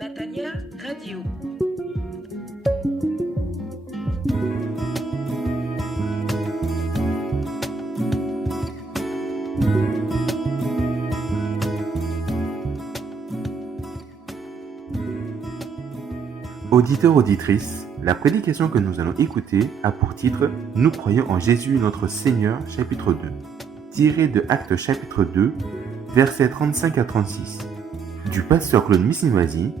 Matania Radio. Auditeurs, auditrices, la prédication que nous allons écouter a pour titre « Nous croyons en Jésus notre Seigneur » chapitre 2, tiré de Actes chapitre 2, versets 35 à 36, du pasteur Claude Missinoisi.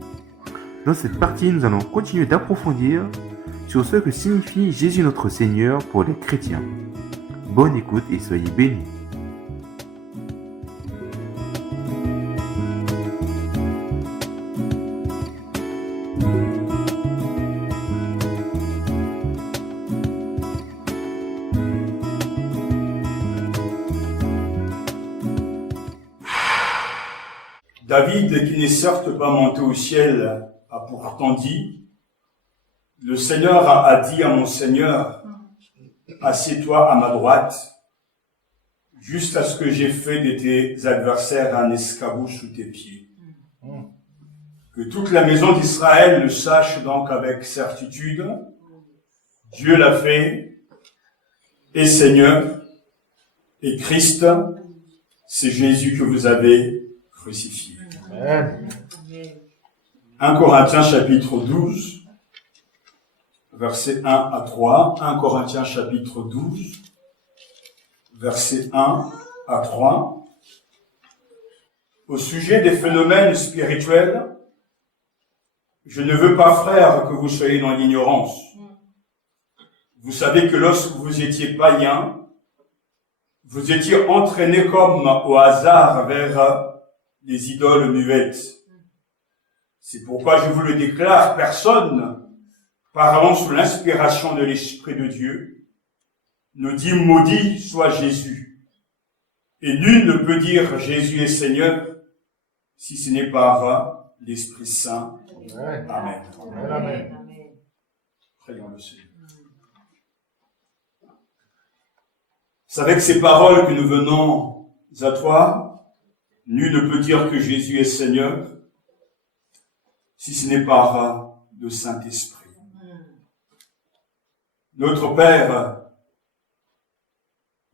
Dans cette partie, nous allons continuer d'approfondir sur ce que signifie Jésus notre Seigneur pour les chrétiens. Bonne écoute et soyez bénis. David, qui n'est certes pas monté au ciel, a pourtant dit, « Le Seigneur a dit à mon Seigneur, assieds-toi à ma droite, jusqu'à ce que j'ai fait de tes adversaires un escabeau sous tes pieds. » Que toute la maison d'Israël le sache donc avec certitude, Dieu l'a fait, et Seigneur, et Christ, c'est Jésus que vous avez crucifié. Amen. 1 Corinthiens chapitre 12, versets 1 à 3. 1 Corinthiens chapitre 12, versets 1 à 3. Au sujet des phénomènes spirituels, je ne veux pas, frères, que vous soyez dans l'ignorance. Vous savez que lorsque vous étiez païens, vous étiez entraînés comme au hasard vers des idoles muettes. C'est pourquoi je vous le déclare, personne, parlant sous l'inspiration de l'Esprit de Dieu, ne dit maudit soit Jésus. Et nul ne peut dire Jésus est Seigneur si ce n'est par l'Esprit Saint. Amen. Amen. Amen. Prions le Seigneur. C'est avec ces paroles que nous venons à toi. Nul ne peut dire que Jésus est Seigneur si ce n'est par le Saint-Esprit. Notre Père,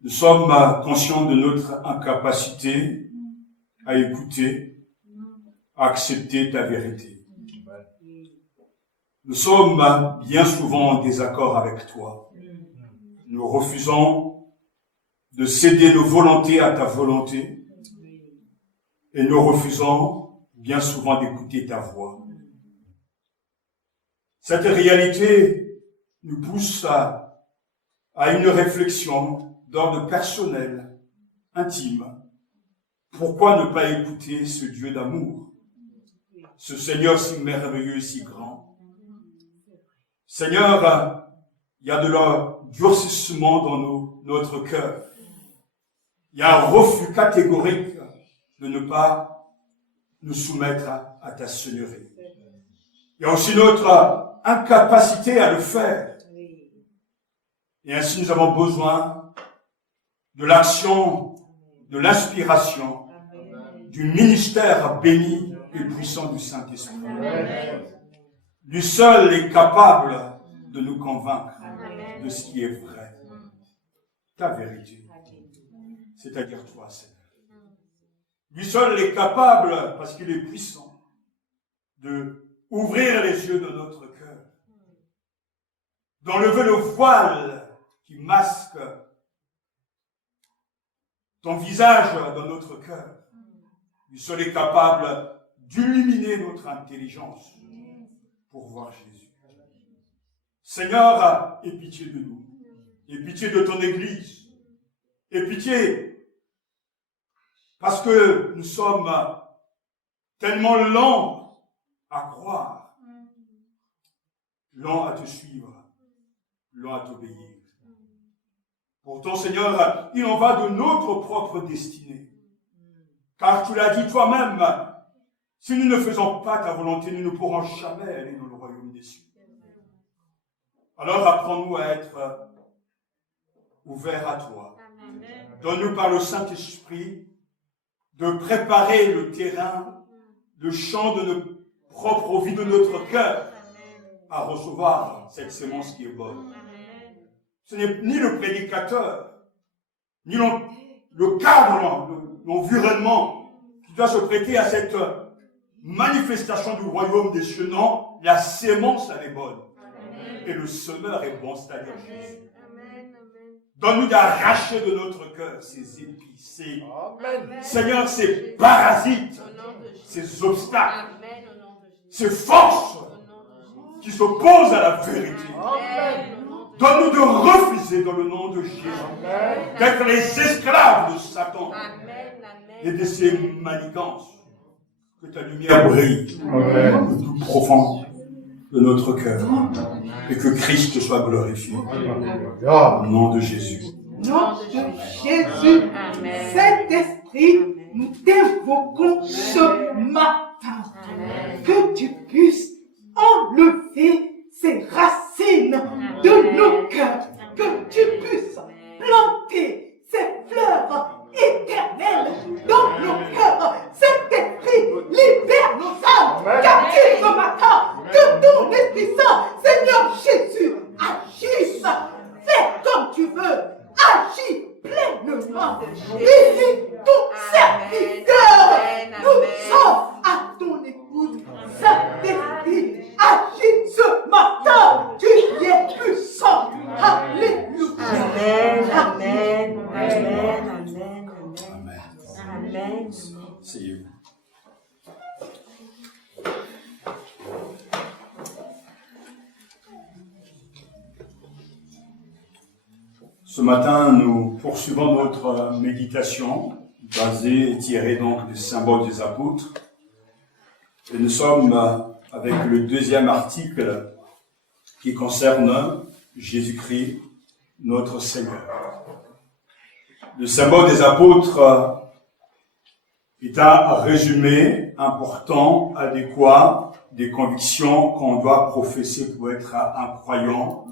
nous sommes conscients de notre incapacité à écouter, à accepter ta vérité. Nous sommes bien souvent en désaccord avec toi. Nous refusons de céder nos volontés à ta volonté. Et nous refusons bien souvent d'écouter ta voix. Cette réalité nous pousse à une réflexion d'ordre personnel, intime. Pourquoi ne pas écouter ce Dieu d'amour, ce Seigneur si merveilleux, si grand? Seigneur, il y a de l'endurcissement dans notre cœur. Il y a un refus catégorique de ne pas nous soumettre à ta seigneurie. Il y a aussi notre incapacité à le faire. Et ainsi nous avons besoin de l'action, de l'inspiration, du ministère béni et puissant du Saint-Esprit. Lui seul est capable de nous convaincre de ce qui est vrai, ta vérité, c'est-à-dire toi, Seigneur. Lui seul est capable, parce qu'il est puissant, de ouvrir les yeux de notre cœur, d'enlever le voile qui masque ton visage dans notre cœur. Lui seul est capable d'illuminer notre intelligence pour voir Jésus. Seigneur, aie pitié de nous, aie pitié de ton Église, aie pitié parce que nous sommes tellement lents à croire, lents à te suivre, lents à t'obéir. Pourtant, Seigneur, il en va de notre propre destinée. Car tu l'as dit toi-même, si nous ne faisons pas ta volonté, nous ne pourrons jamais aller dans le royaume des cieux. Alors apprends-nous à être ouverts à toi. Donne-nous par le Saint-Esprit de préparer le terrain le champ de notre propre vie, de notre cœur, à recevoir cette sémence qui est bonne. Ce n'est ni le prédicateur, ni le cadre, l'environnement qui doit se prêter à cette manifestation du royaume des cieux. Non, la sémence, elle est bonne. Et le semeur est bon, c'est-à-dire Jésus. Donne-nous d'arracher de notre cœur ces épis, Seigneur, ces parasites, ces obstacles, ces forces qui s'opposent à la vérité. Donne-nous de refuser dans le nom de Jésus d'être les esclaves de Satan et de ses manigances. Que ta lumière brille au tout profond de notre cœur et que Christ soit glorifié. Au nom de Jésus. Au nom de Jésus, Saint-Esprit, nous t'invoquons ce matin. Que tu puisses enlever ces racines de nos cœurs. Que tu puisses planter ces fleurs éternelles dans nos cœurs. Saint-Esprit, libère nos âmes captives ce matin. Que ton Esprit Saint, Seigneur Jésus, agisse. Fais comme tu veux. Agis pleinement. Visite ton serviteur. Nous sommes à ton écoute. Saint-Esprit, agis ce matin. Tu es puissant. Alléluia. Amen, amen, amen, amen, Amen. amen. Asseyez-vous. Ce matin, nous poursuivons notre méditation basée et tirée donc du symbole des apôtres. Et nous sommes avec le deuxième article qui concerne Jésus-Christ, notre Seigneur. Le symbole des apôtres est un résumé important, adéquat des convictions qu'on doit professer pour être un croyant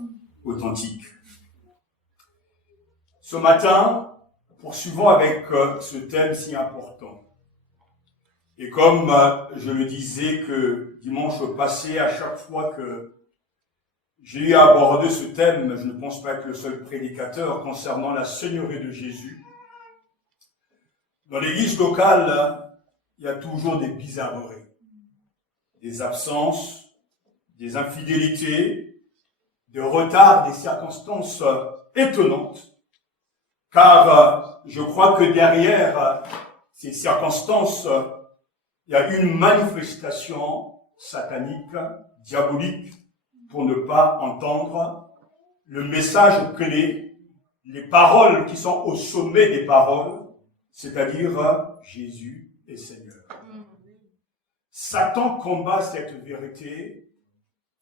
authentique. Ce matin, poursuivons avec ce thème si important. Et comme je le disais que dimanche passé, à chaque fois que j'ai eu à aborder ce thème, je ne pense pas être le seul prédicateur concernant la Seigneurie de Jésus. Dans l'église locale, il y a toujours des bizarreries, des absences, des infidélités, des retards, des circonstances étonnantes. Car je crois que derrière ces circonstances, il y a une manifestation satanique, diabolique, pour ne pas entendre le message clé, les paroles qui sont au sommet des paroles, c'est-à-dire Jésus est Seigneur. Satan combat cette vérité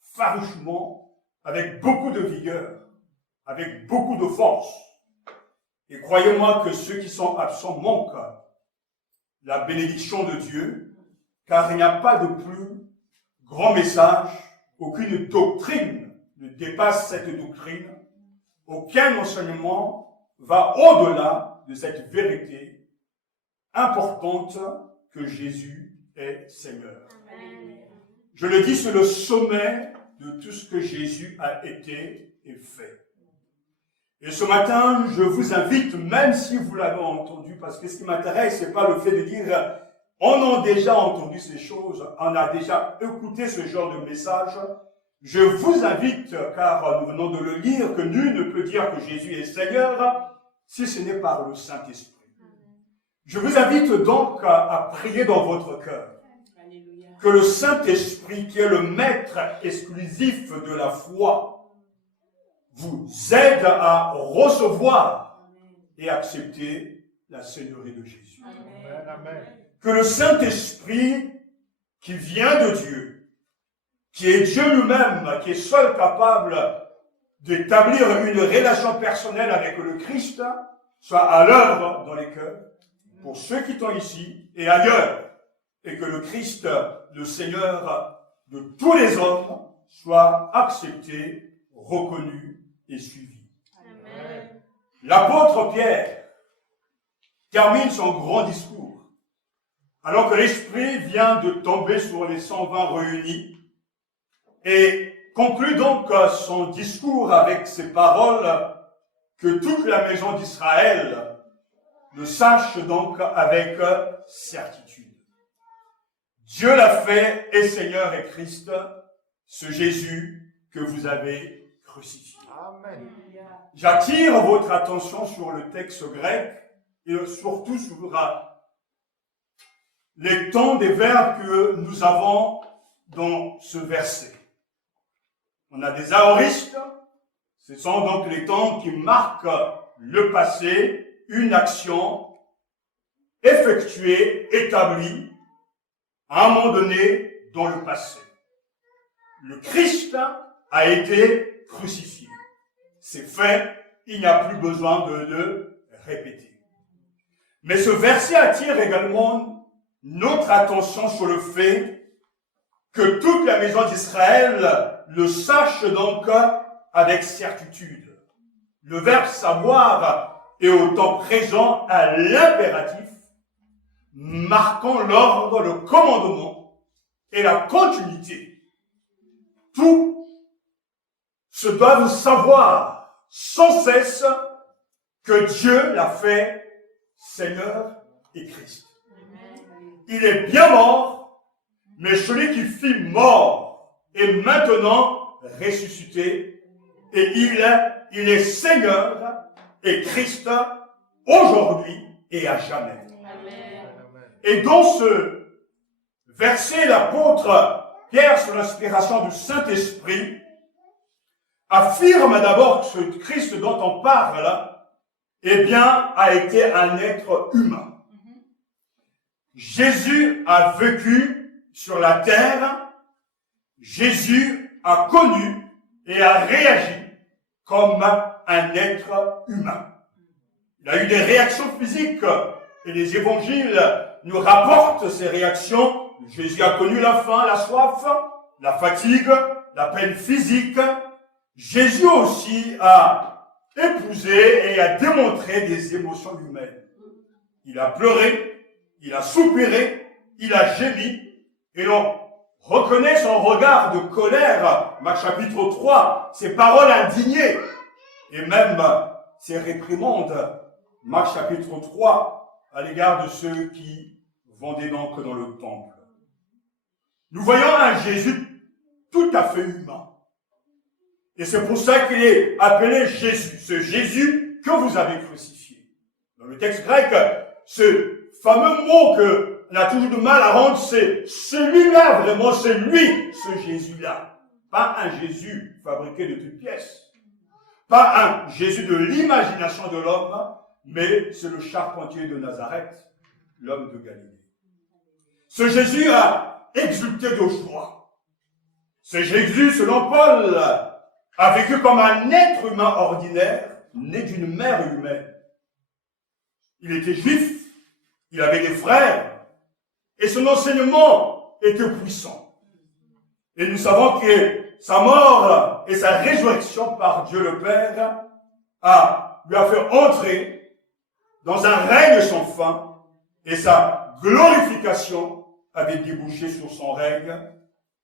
farouchement, avec beaucoup de vigueur, avec beaucoup de force. Et croyez-moi que ceux qui sont absents manquent la bénédiction de Dieu, car il n'y a pas de plus grand message, aucune doctrine ne dépasse cette doctrine, aucun enseignement va au-delà de cette vérité importante que Jésus est Seigneur. Amen. Je le dis, c'est le sommet de tout ce que Jésus a été et fait. Et ce matin, je vous invite, même si vous l'avez entendu, parce que ce qui m'intéresse, c'est pas le fait de dire, on a déjà entendu ces choses, on a déjà écouté ce genre de message. Je vous invite, car nous venons de le lire, que nul ne peut dire que Jésus est Seigneur, si ce n'est par le Saint-Esprit. Je vous invite donc à prier dans votre cœur. Que le Saint-Esprit, qui est le maître exclusif de la foi, vous aide à recevoir et accepter la Seigneurie de Jésus. Amen. Que le Saint-Esprit qui vient de Dieu, qui est Dieu lui-même, qui est seul capable d'établir une relation personnelle avec le Christ, soit à l'œuvre dans les cœurs, pour ceux qui sont ici et ailleurs, et que le Christ, le Seigneur de tous les hommes, soit accepté, reconnu et suivi. Amen. L'apôtre Pierre termine son grand discours alors que l'Esprit vient de tomber sur les 120 réunis et conclut donc son discours avec ces paroles que toute la maison d'Israël le sache donc avec certitude. Dieu l'a fait et Seigneur et Christ, ce Jésus que vous avez crucifié. Amen. J'attire votre attention sur le texte grec et surtout sur les temps des verbes que nous avons dans ce verset. On a des aoristes, ce sont donc les temps qui marquent le passé, une action effectuée, établie à un moment donné dans le passé. Le Christ a été crucifié. C'est fait, il n'y a plus besoin de le répéter. Mais ce verset attire également notre attention sur le fait que toute la maison d'Israël le sache donc avec certitude. Le verbe savoir est au temps présent à l'impératif, marquant l'ordre, le commandement et la continuité. Tout se doivent savoir sans cesse que Dieu l'a fait Seigneur et Christ. Il est bien mort, mais celui qui fut mort est maintenant ressuscité et il est Seigneur et Christ aujourd'hui et à jamais. Et dans ce verset, l'apôtre Pierre, sous l'inspiration du Saint-Esprit, affirme d'abord que ce Christ dont on parle, eh bien, a été un être humain. Jésus a vécu sur la terre, Jésus a connu et a réagi comme un être humain. Il a eu des réactions physiques et les évangiles nous rapportent ces réactions. Jésus a connu la faim, la soif, la fatigue, la peine physique. Jésus aussi a épousé et a démontré des émotions humaines. Il a pleuré, il a soupiré, il a gémi, et l'on reconnaît son regard de colère, Marc chapitre 3, ses paroles indignées, et même ses réprimandes, Marc chapitre 3, à l'égard de ceux qui vendaient donc dans le temple. Nous voyons un Jésus tout à fait humain. Et c'est pour ça qu'il est appelé Jésus, ce Jésus que vous avez crucifié. Dans le texte grec, ce fameux mot qu'on a toujours du mal à rendre, c'est celui-là, vraiment, c'est lui, ce Jésus-là. Pas un Jésus fabriqué de toutes pièces. Pas un Jésus de l'imagination de l'homme, mais c'est le charpentier de Nazareth, l'homme de Galilée. Ce Jésus a exulté de joie. Ce Jésus, selon Paul, a vécu comme un être humain ordinaire, né d'une mère humaine. Il était juif, il avait des frères, et son enseignement était puissant. Et nous savons que sa mort et sa résurrection par Dieu le Père lui a fait entrer dans un règne sans fin, et sa glorification avait débouché sur son règne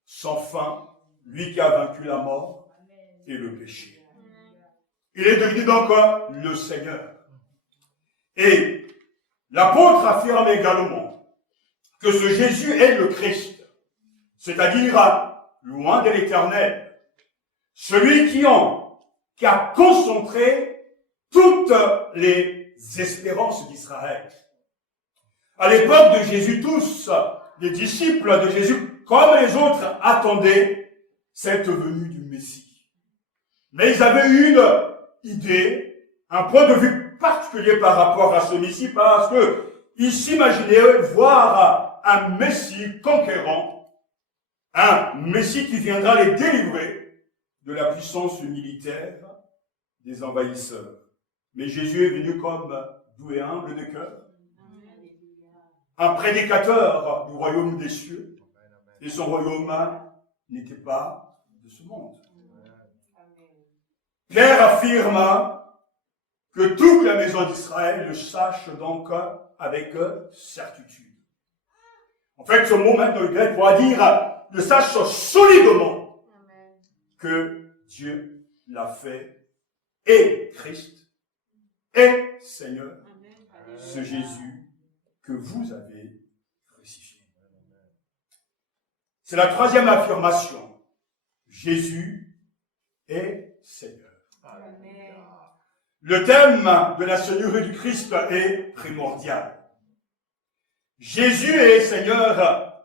sans fin, lui qui a vaincu la mort et le péché. Il est devenu donc le Seigneur. Et l'apôtre affirme également que ce Jésus est le Christ, c'est-à-dire loin de l'Éternel, celui qui a concentré toutes les espérances d'Israël. À l'époque de Jésus, tous les disciples de Jésus, comme les autres, attendaient cette venue du Messie. Mais ils avaient une idée, un point de vue particulier par rapport à ce Messie, parce qu'ils s'imaginaient voir un Messie conquérant, un Messie qui viendra les délivrer de la puissance militaire des envahisseurs. Mais Jésus est venu comme doux et humble de cœur, un prédicateur du royaume des cieux, et son royaume n'était pas de ce monde. Pierre affirme que toute la maison d'Israël le sache donc avec certitude. En fait, ce mot même dans le grec pourra dire « ne sache solidement que Dieu l'a fait et Christ et Seigneur, ce Jésus que vous avez crucifié. » C'est la troisième affirmation. Jésus est Seigneur. Le thème de la Seigneurie du Christ est primordial. Jésus est Seigneur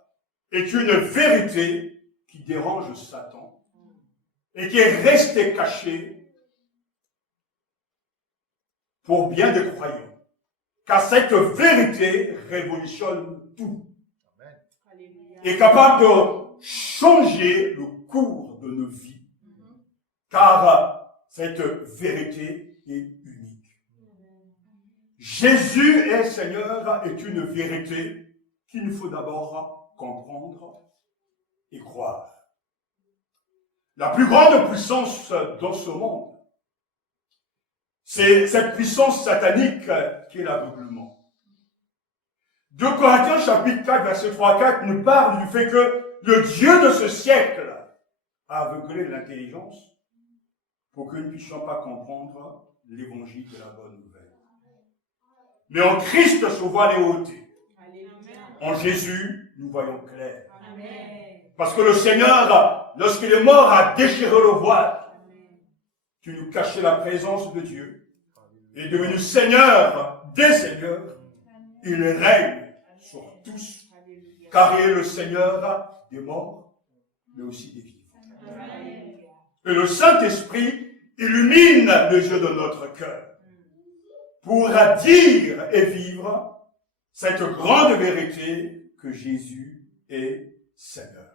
est une vérité qui dérange Satan et qui est restée cachée pour bien des croyants. Car cette vérité révolutionne tout. Est capable de changer le cours de nos vies. Car cette vérité est unique. Jésus est Seigneur est une vérité qu'il faut d'abord comprendre et croire. La plus grande puissance dans ce monde, c'est cette puissance satanique qui est l'aveuglement. 2 Corinthiens chapitre 4, verset 3 à 4 nous parle du fait que le Dieu de ce siècle a aveuglé l'intelligence pour que nous ne puissions pas comprendre l'évangile de la bonne nouvelle. Mais en Christ se voit les hautées. En Jésus, nous voyons clair. Parce que le Seigneur, lorsqu'il est mort, a déchiré le voile qui nous cachait la présence de Dieu. Il est devenu Seigneur des Seigneurs. Il règne sur tous, car il est le Seigneur des morts, mais aussi des vivants. Et le Saint-Esprit illumine les yeux de notre cœur pour dire et vivre cette grande vérité que Jésus est Seigneur.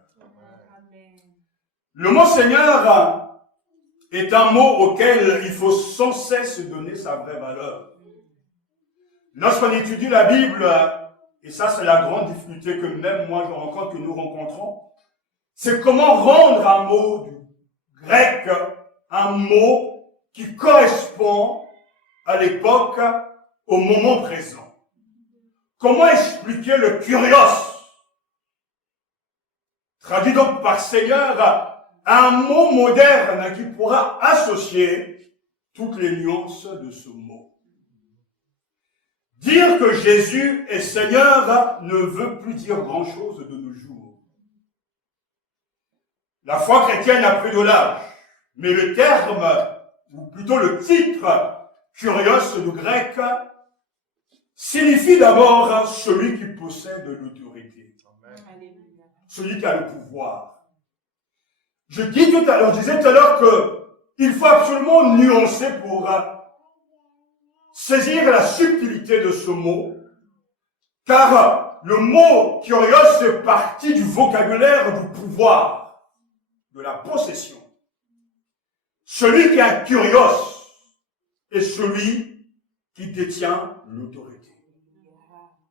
Le mot Seigneur est un mot auquel il faut sans cesse donner sa vraie valeur. Lorsqu'on étudie la Bible, et ça c'est la grande difficulté que même moi je rencontre, que nous rencontrons, c'est comment rendre un mot du grec, un mot qui correspond à l'époque, au moment présent. Comment expliquer le kurios, traduit donc par Seigneur, un mot moderne qui pourra associer toutes les nuances de ce mot. Dire que Jésus est Seigneur ne veut plus dire grand-chose de nos jours. La foi chrétienne a pris de l'âge, mais le terme, ou plutôt le titre, kurios du grec, signifie d'abord celui qui possède l'autorité, celui qui a le pouvoir. Je disais tout à l'heure qu'il faut absolument nuancer pour saisir la subtilité de ce mot, car le mot kurios fait partie du vocabulaire du pouvoir, de la possession. Celui qui a kurios est celui qui détient l'autorité,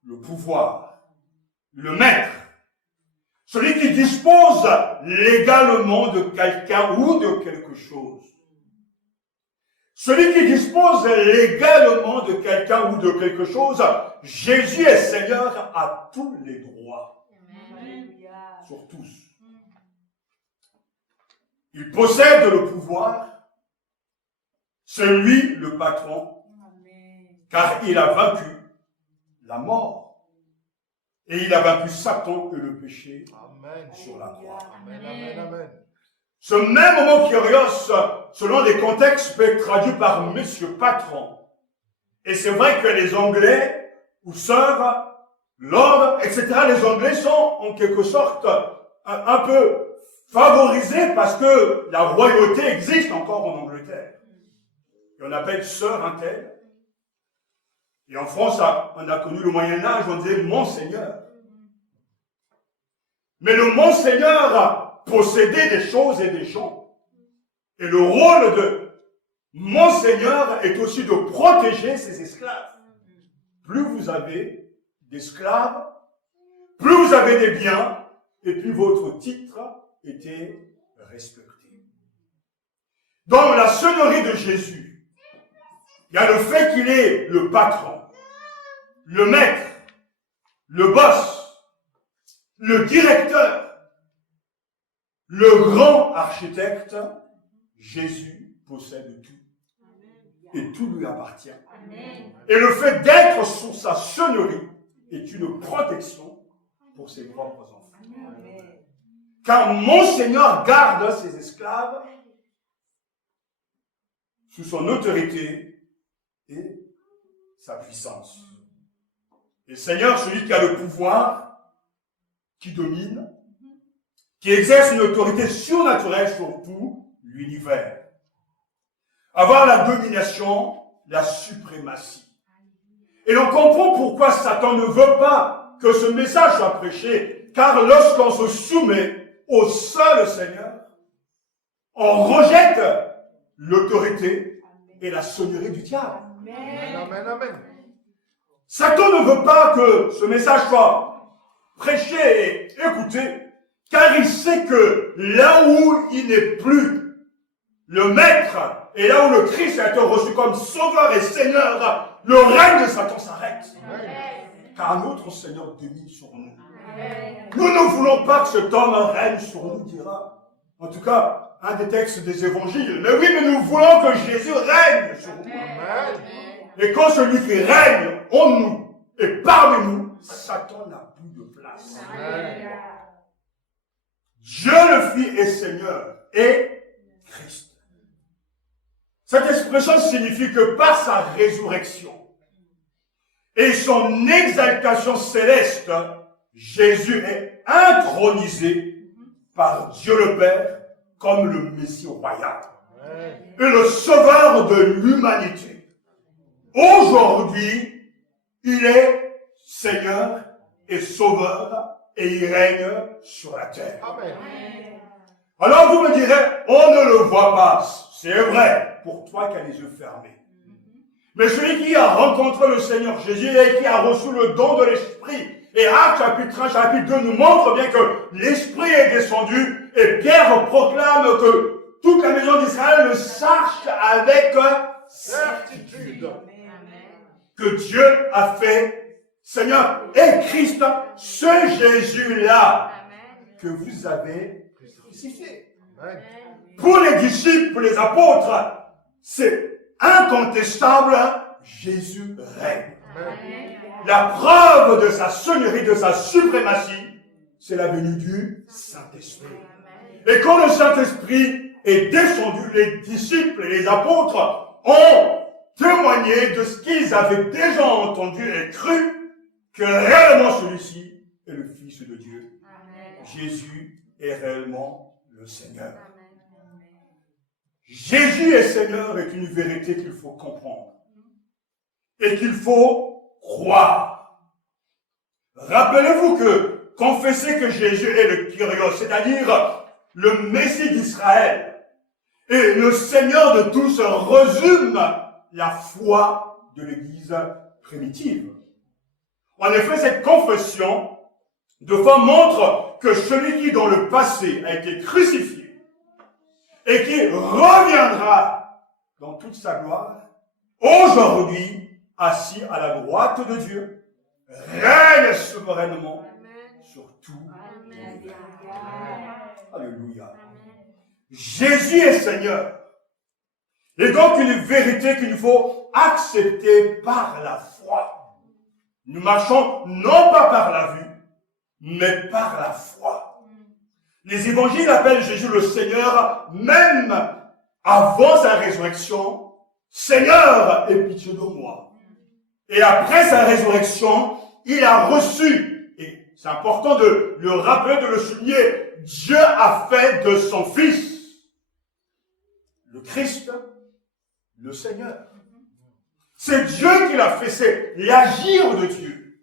le pouvoir, le maître, celui qui dispose légalement de quelqu'un ou de quelque chose. Celui qui dispose légalement de quelqu'un ou de quelque chose, Jésus est Seigneur à tous les droits, sur tous. Il possède le pouvoir, c'est lui le patron, car il a vaincu la mort. Et il a vaincu Satan et le péché sur la croix. Ce même mot kurios, selon les contextes, peut être traduit par monsieur patron. Et c'est vrai que les Anglais, ou sœurs, lord, etc., les Anglais sont en quelque sorte un peu favorisés parce que la royauté existe encore en Angleterre. Et on appelle sœur un tel. Et en France, on a connu le Moyen-Âge, on disait Monseigneur. Mais le Monseigneur possédait des choses et des gens. Et le rôle de Monseigneur est aussi de protéger ses esclaves. Plus vous avez d'esclaves, plus vous avez des biens, et plus votre titre était respecté. Dans la seigneurie de Jésus, il y a le fait qu'il est le patron, le maître, le boss, le directeur, le grand architecte, Jésus possède tout. Et tout lui appartient. Et le fait d'être sous sa sonnerie est une protection pour ses propres enfants. Car mon Seigneur garde ses esclaves sous son autorité et sa puissance. Et Seigneur, celui qui a le pouvoir, qui domine, qui exerce une autorité surnaturelle sur tout l'univers. Avoir la domination, la suprématie. Et l'on comprend pourquoi Satan ne veut pas que ce message soit prêché, car lorsqu'on se soumet au seul Seigneur, on rejette l'autorité et la sonnerie du diable. Amen, amen. Satan ne veut pas que ce message soit prêché et écouté, car il sait que là où il n'est plus le maître, et là où le Christ a été reçu comme sauveur et seigneur, le règne de Satan s'arrête. Car notre Seigneur domine sur nous. Nous ne voulons pas que cet homme règne sur nous, dira. En tout cas, un des textes des évangiles. Mais oui, mais nous voulons que Jésus règne sur nous. Et quand celui qui règne en nous et parmi nous, Satan n'a plus de place. Dieu le Fils est Seigneur et Christ. Cette expression signifie que par sa résurrection et son exaltation céleste, Jésus est intronisé par Dieu le Père comme le Messie royal et le sauveur de l'humanité. Aujourd'hui, il est Seigneur et sauveur et il règne sur la terre. Amen. Alors vous me direz, on ne le voit pas. C'est vrai, pour toi qui as les yeux fermés. Mais celui qui a rencontré le Seigneur Jésus et qui a reçu le don de l'Esprit, et Actes chapitre 1, chapitre 2 nous montre bien que l'Esprit est descendu, et Pierre proclame que toute la maison d'Israël le sache avec certitude que Dieu a fait Seigneur et Christ, ce Jésus-là que vous avez crucifié. Pour les disciples, les apôtres, c'est incontestable, Jésus règne. La preuve de sa sonnerie, de sa suprématie, c'est la venue du Saint-Esprit. Et quand le Saint-Esprit est descendu, les disciples et les apôtres ont témoigné de ce qu'ils avaient déjà entendu et cru, que réellement celui-ci est le Fils de Dieu. Jésus est réellement le Seigneur. Jésus est Seigneur est une vérité qu'il faut comprendre et qu'il faut croire. Rappelez-vous que confesser que Jésus est le Kyrios, c'est-à-dire le Messie d'Israël et le Seigneur de tous, résume la foi de l'Église primitive. En effet, cette confession de foi montre que celui qui dans le passé a été crucifié et qui reviendra dans toute sa gloire, aujourd'hui, assis à la droite de Dieu, règne souverainement sur tout. Alléluia. Jésus est Seigneur. Et donc une vérité qu'il faut accepter par la foi. Nous marchons non pas par la vue, mais par la foi. Les évangiles appellent Jésus le Seigneur, même avant sa résurrection. Seigneur, aie pitié de moi. Et après sa résurrection, il a reçu, et c'est important de le rappeler, de le souligner, Dieu a fait de son Fils, le Christ, le Seigneur. C'est Dieu qui l'a fait, c'est l'agir de Dieu.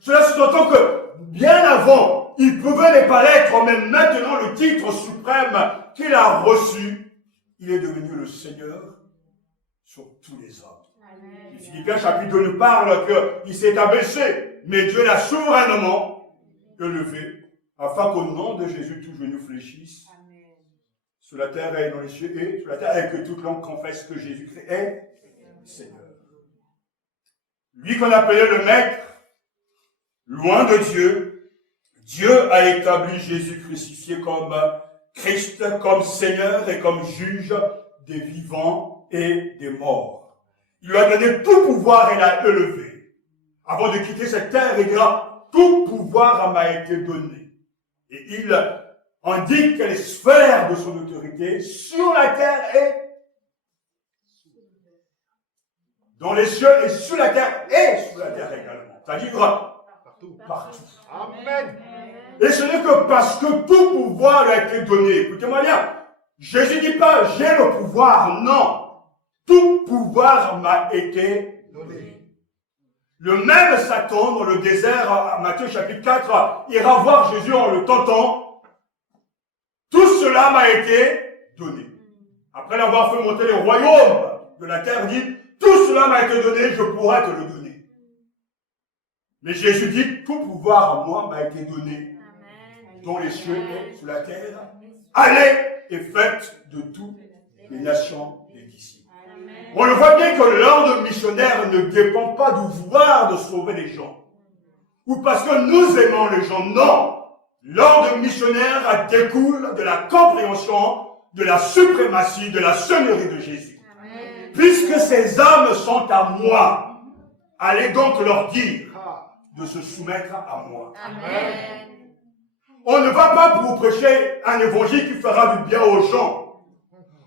Cela sous-entend que bien avant, il pouvait ne pas l'être, mais maintenant le titre suprême qu'il a reçu, il est devenu le Seigneur sur tous les hommes. Les Philippiens chapitre 2 nous parle qu'il s'est abaissé, mais Dieu l'a souverainement élevé, afin qu'au nom de Jésus, tout genou fléchisse, sur la terre et dans les cieux, et sur la terre, et que toute langue confesse que Jésus-Christ est Seigneur. Lui qu'on appelait le Maître, loin de Dieu, Dieu a établi Jésus crucifié comme Christ, comme Seigneur et comme juge des vivants et des morts. Il lui a donné tout pouvoir et l'a élevé. Avant de quitter cette terre, il dira, tout pouvoir m'a été donné. Et il indique les sphères de son autorité sur la terre et dans les cieux et sur la terre et sous la terre également. C'est-à-dire partout. Amen. Et ce n'est que parce que tout pouvoir lui a été donné. Écoutez-moi bien. Jésus ne dit pas j'ai le pouvoir. Non. Tout pouvoir m'a été donné. Le même Satan dans le désert, à Matthieu chapitre 4, ira voir Jésus en le tentant. Tout cela m'a été donné. Après l'avoir fait monter les royaumes de la terre, il dit tout cela m'a été donné, je pourrais te le donner. Mais Jésus dit tout pouvoir à moi m'a été donné dans les cieux et sur la terre. Allez et faites de toutes les nations des disciples. On le voit bien que l'ordre missionnaire ne dépend pas du vouloir de sauver les gens. Ou parce que nous aimons les gens. Non. L'ordre missionnaire découle de la compréhension de la suprématie, de la seigneurie de Jésus. Amen. Puisque ces âmes sont à moi, allez donc leur dire de se soumettre à moi. Amen. On ne va pas pour prêcher un évangile qui fera du bien aux gens.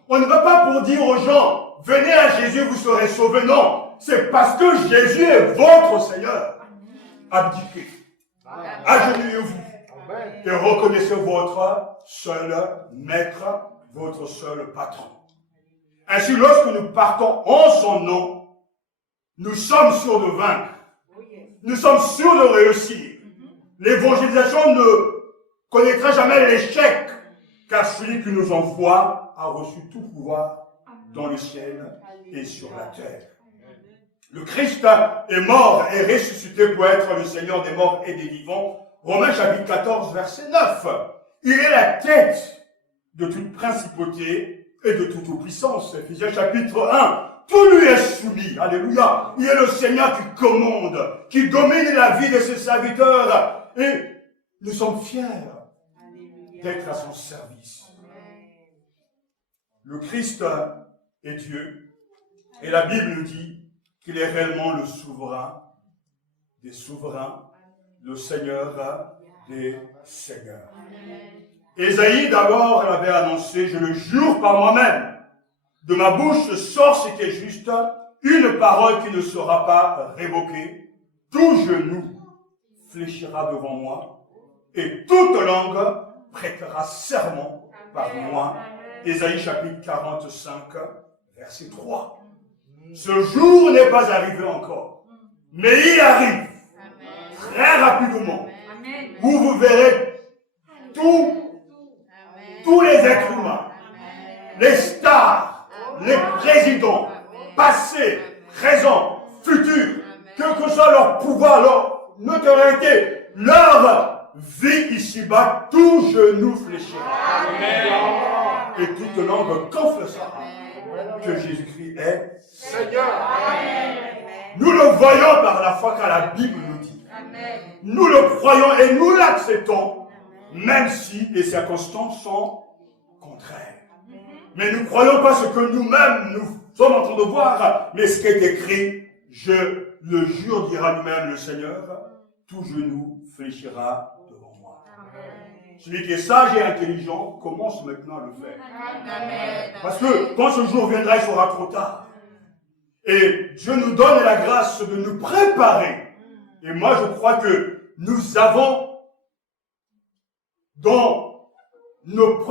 On ne va pas pour dire aux gens, venez à Jésus, vous serez sauvés. Non, c'est parce que Jésus est votre Seigneur. Abdiquez. Agenouillez-vous. Et reconnaissez votre seul maître, votre seul patron. Ainsi, lorsque nous partons en son nom, nous sommes sûrs de vaincre. Nous sommes sûrs de réussir. L'évangélisation ne connaîtra jamais l'échec, car celui qui nous envoie a reçu tout pouvoir dans le ciel et sur la terre. Le Christ est mort et ressuscité pour être le Seigneur des morts et des vivants. Romains chapitre 14, verset 9. Il est la tête de toute principauté et de toute puissance. Éphésiens chapitre 1. Tout lui est soumis. Alléluia. Il est le Seigneur qui commande, qui domine la vie de ses serviteurs. Et nous sommes fiers d'être à son service. Le Christ est Dieu. Et la Bible nous dit qu'il est réellement le souverain des souverains, le Seigneur des seigneurs. Ésaïe d'abord l'avait annoncé, je le jure par moi-même, de ma bouche sort ce qui est juste, une parole qui ne sera pas révoquée, tout genou fléchira devant moi, et toute langue prêtera serment par moi. Ésaïe chapitre 45, verset 3. Ce jour n'est pas arrivé encore, mais il arrive très rapidement, où vous verrez tous les êtres humains, les stars, les présidents, passés, présents, futurs, quel que soit leur pouvoir, leur notoriété, leur vie ici-bas, tout genou fléchira. Et toute langue confessera que Jésus-Christ est Seigneur. Nous le voyons par la foi car la Bible nous dit. Nous le croyons et nous l'acceptons, même si les circonstances sont contraires. Mais nous ne croyons pas ce que nous-mêmes nous sommes en train de voir, mais ce qui est écrit, je le jure, dira lui-même le Seigneur, tout genou fléchira devant moi. Celui qui est sage et intelligent commence maintenant à le faire. Parce que quand ce jour viendra, il sera trop tard. Et Dieu nous donne la grâce de nous préparer. Et moi, je crois que nous avons dans nos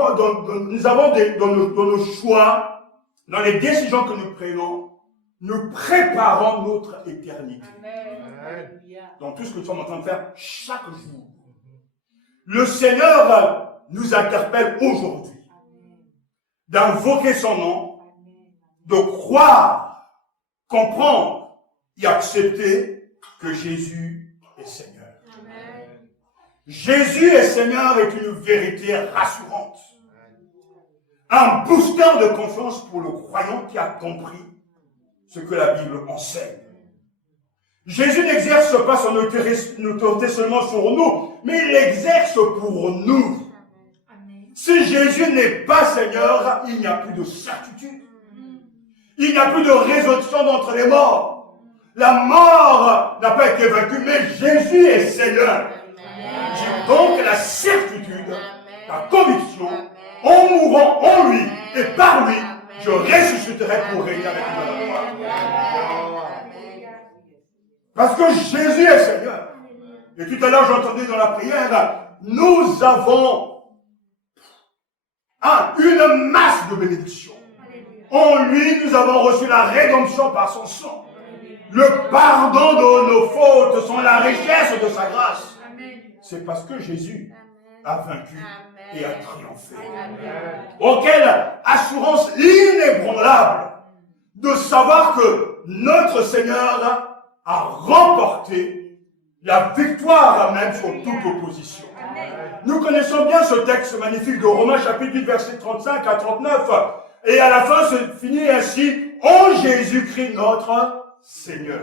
choix, dans les décisions que nous prenons, nous préparons notre éternité. Amen. Dans tout ce que nous sommes en train de faire chaque jour. Le Seigneur nous interpelle aujourd'hui d'invoquer son nom, de croire, comprendre et accepter que Jésus est Seigneur. Amen. Jésus est Seigneur est une vérité rassurante. Un booster de confiance pour le croyant qui a compris ce que la Bible enseigne. Jésus n'exerce pas son autorité seulement sur nous, mais il l'exerce pour nous. Si Jésus n'est pas Seigneur, il n'y a plus de certitude. Il n'y a plus de résurrection d'entre les morts. La mort n'a pas été vaincue, mais Jésus est Seigneur. J'ai donc la certitude, la conviction, en mourant en lui et par lui, je ressusciterai pour régner avec lui dans la gloire. Parce que Jésus est Seigneur. Et tout à l'heure, j'entendais dans la prière, nous avons une masse de bénédictions. En lui, nous avons reçu la rédemption par son sang. Le pardon de nos fautes sont la richesse de sa grâce. C'est parce que Jésus a vaincu et a triomphé. Oh, quelle assurance inébranlable de savoir que notre Seigneur a remporté la victoire même sur toute opposition. Nous connaissons bien ce texte magnifique de Romains chapitre 8, versets 35 à 39. Et à la fin se finit ainsi, en Jésus-Christ notre Seigneur.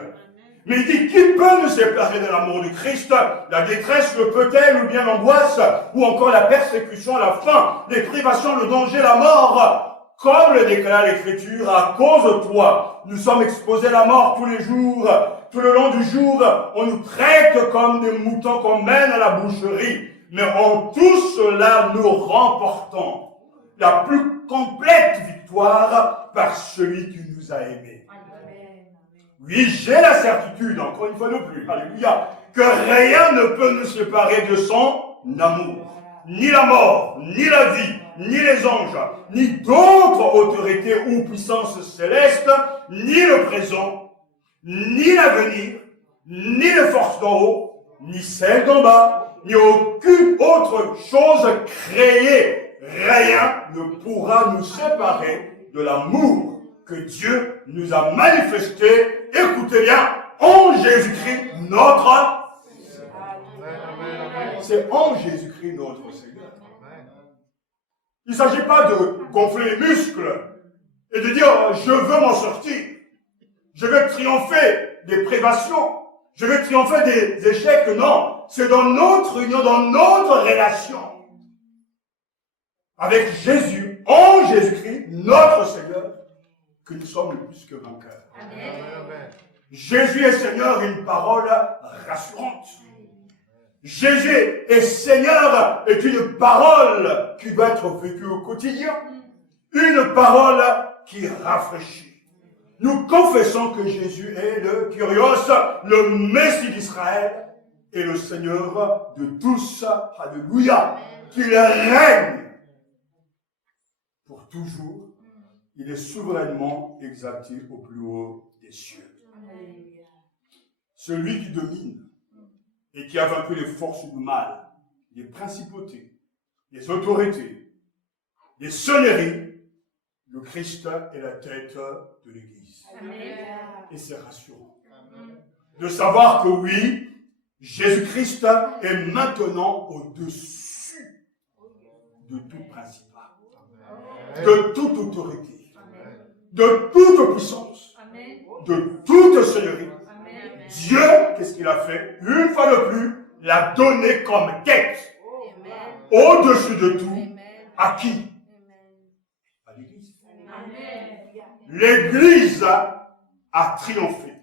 Mais il dit, qui peut nous séparer de l'amour du Christ? La détresse, le peut-elle, ou bien l'angoisse, ou encore la persécution, la faim, les privations, le danger, la mort? Comme le déclare l'Écriture, à cause de toi, nous sommes exposés à la mort tous les jours. Tout le long du jour, on nous traite comme des moutons qu'on mène à la boucherie. Mais en tout cela, nous remportons la plus complète victoire par celui qui nous a aimés. Oui, j'ai la certitude, encore une fois de plus, alléluia, que rien ne peut nous séparer de son amour. Ni la mort, ni la vie, ni les anges, ni d'autres autorités ou puissances célestes, ni le présent, ni l'avenir, ni les forces d'en haut, ni celles d'en bas, ni aucune autre chose créée. Rien ne pourra nous séparer de l'amour que Dieu nous a manifesté, écoutez bien, en Jésus-Christ notre Seigneur. C'est en Jésus-Christ notre Seigneur. Il ne s'agit pas de gonfler les muscles et de dire je veux m'en sortir, je vais triompher des privations, je vais triompher des échecs. Non, c'est dans notre union, dans notre relation avec Jésus, en Jésus-Christ, notre Seigneur, que nous sommes le plus que vainqueurs. Amen. Jésus est Seigneur, une parole rassurante. Jésus est Seigneur est une parole qui doit être vécue au quotidien. Une parole qui rafraîchit. Nous confessons que Jésus est le Kyrios, le Messie d'Israël et le Seigneur de tous. Alléluia. Qu'il règne pour toujours. Il est souverainement exalté au plus haut des cieux. Celui qui domine et qui a vaincu les forces du mal, les principautés, les autorités, les sonneries, le Christ est la tête de l'Église. Et c'est rassurant de savoir que oui, Jésus-Christ est maintenant au-dessus de tout principat, de toute autorité, de toute puissance, de toute sonnerie. Dieu, qu'est-ce qu'il a fait? Une fois de plus, l'a donné comme tête, au-dessus de tout, à qui? À l'Église. L'Église a triomphé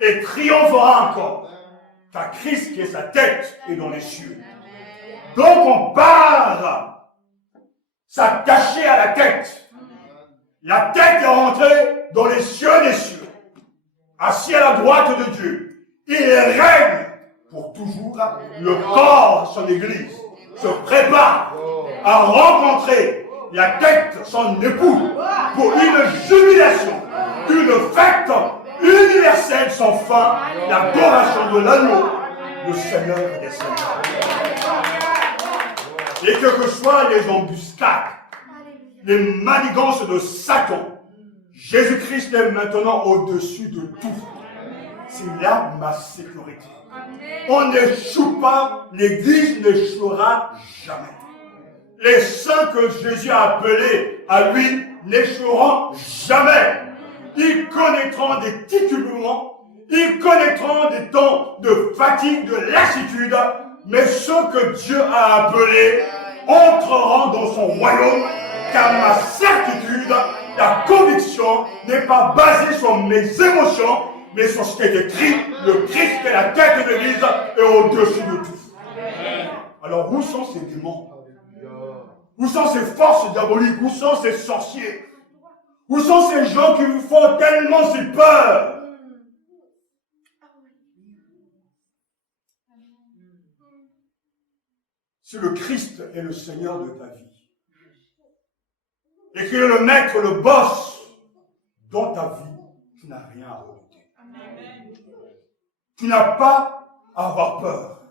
et triomphera encore, car Christ, qui est sa tête, est dans les cieux. Donc on part s'attacher à la tête. La tête est rentrée dans les cieux des cieux. Assis à la droite de Dieu, il règne pour toujours. Le corps, son Église, se prépare à rencontrer la tête, son époux, pour une jubilation, une fête universelle sans fin, l'adoration de l'agneau, le Seigneur des Seigneurs. Et que soient les embuscades, les manigances de Satan, Jésus-Christ est maintenant au-dessus de tout. C'est là ma sécurité. On n'échoue pas, l'Église n'échouera jamais. Les saints que Jésus a appelés à lui n'échoueront jamais. Ils connaîtront des titulements, Ils connaîtront des temps de fatigue, de lassitude, mais ceux que Dieu a appelés entreront dans son royaume, car ma certitude, la conviction n'est pas basée sur mes émotions, mais sur ce qui est écrit. Le Christ est la tête de l'Église et au-dessus de tout. Alors où sont ces démons? Où sont ces forces diaboliques? Où sont ces sorciers? Où sont ces gens qui vous font tellement si peur? Si le Christ est le Seigneur de ta vie, et qu'il est le maître, le boss dans ta vie, tu n'as rien à redouter. Tu n'as pas à avoir peur,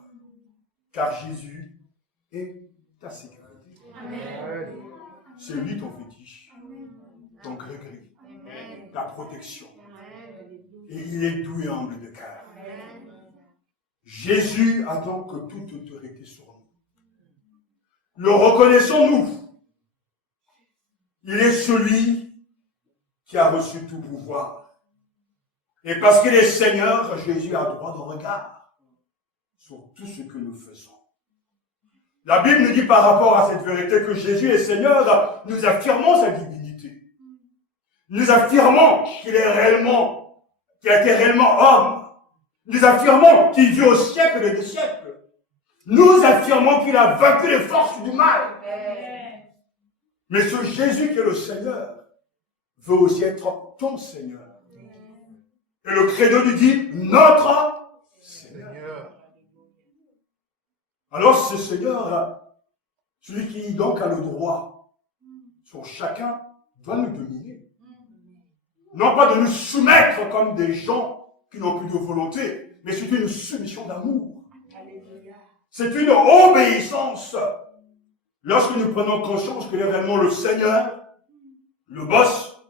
car Jésus est ta sécurité. C'est lui ton fétiche, ton gris-gris, ta protection. Et il est doux et humble de cœur. Jésus a donc toute autorité sur nous. Le reconnaissons-nous. Il est celui qui a reçu tout pouvoir. Et parce qu'il est Seigneur, Jésus a droit de regard sur tout ce que nous faisons. La Bible nous dit par rapport à cette vérité que Jésus est Seigneur, nous affirmons sa divinité. Nous affirmons qu'il est réellement, qu'il a été réellement homme. Nous affirmons qu'il vit au siècle des siècles. Nous affirmons qu'il a vaincu les forces du mal. Mais ce Jésus qui est le Seigneur veut aussi être ton Seigneur. Et le credo nous dit notre Seigneur. Alors ce Seigneur, celui qui donc a le droit sur chacun, doit nous dominer. Non pas de nous soumettre comme des gens qui n'ont plus de volonté, mais c'est une soumission d'amour. C'est une obéissance. Lorsque nous prenons conscience qu'il est réellement le Seigneur, le boss,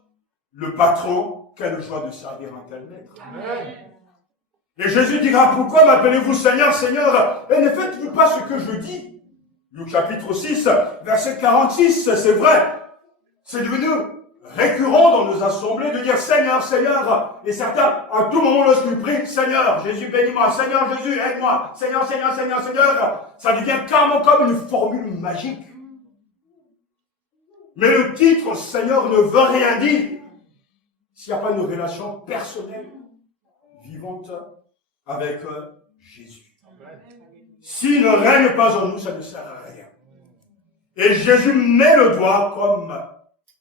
le patron, quelle joie de servir un tel maître. Amen. Et Jésus dira, pourquoi m'appelez-vous Seigneur, Seigneur, et ne faites-vous pas ce que je dis? Luc chapitre 6, verset 46, c'est vrai. C'est devenu récurrent dans nos assemblées de dire Seigneur, Seigneur. Et certains, à tout moment, lorsqu'ils prient, Seigneur, Jésus bénis-moi, Seigneur Jésus, aide-moi, Seigneur, Seigneur, Seigneur, Seigneur. Ça devient carrément comme une formule magique. Mais le titre Seigneur ne veut rien dire s'il n'y a pas une relation personnelle, vivante avec Jésus. S'il ne règne pas en nous, ça ne sert à rien. Et Jésus met le doigt comme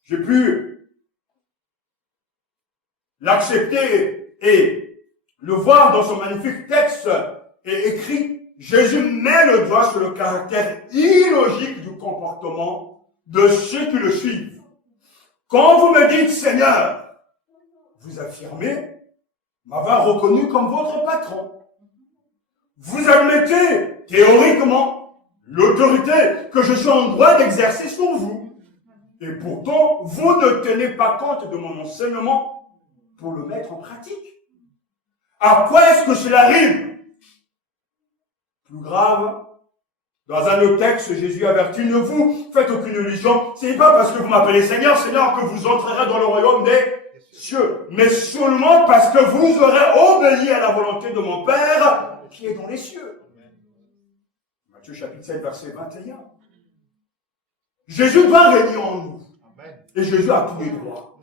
j'ai pu l'accepter et le voir dans son magnifique texte et écrit, Jésus met le doigt sur le caractère illogique du comportement de ceux qui le suivent. Quand vous me dites Seigneur, vous affirmez m'avoir reconnu comme votre patron. Vous admettez théoriquement l'autorité que je suis en droit d'exercer sur vous. Et pourtant, vous ne tenez pas compte de mon enseignement pour le mettre en pratique. À quoi est-ce que cela rime? Plus grave, dans un autre texte, Jésus avertit, ne vous faites aucune illusion. Ce n'est pas parce que vous m'appelez Seigneur, Seigneur, que vous entrerez dans le royaume des cieux, mais seulement parce que vous aurez obéi à la volonté de mon Père qui est dans les cieux. Matthieu chapitre 7, verset 21. Jésus doit régner en nous. Et Jésus a tous les droits.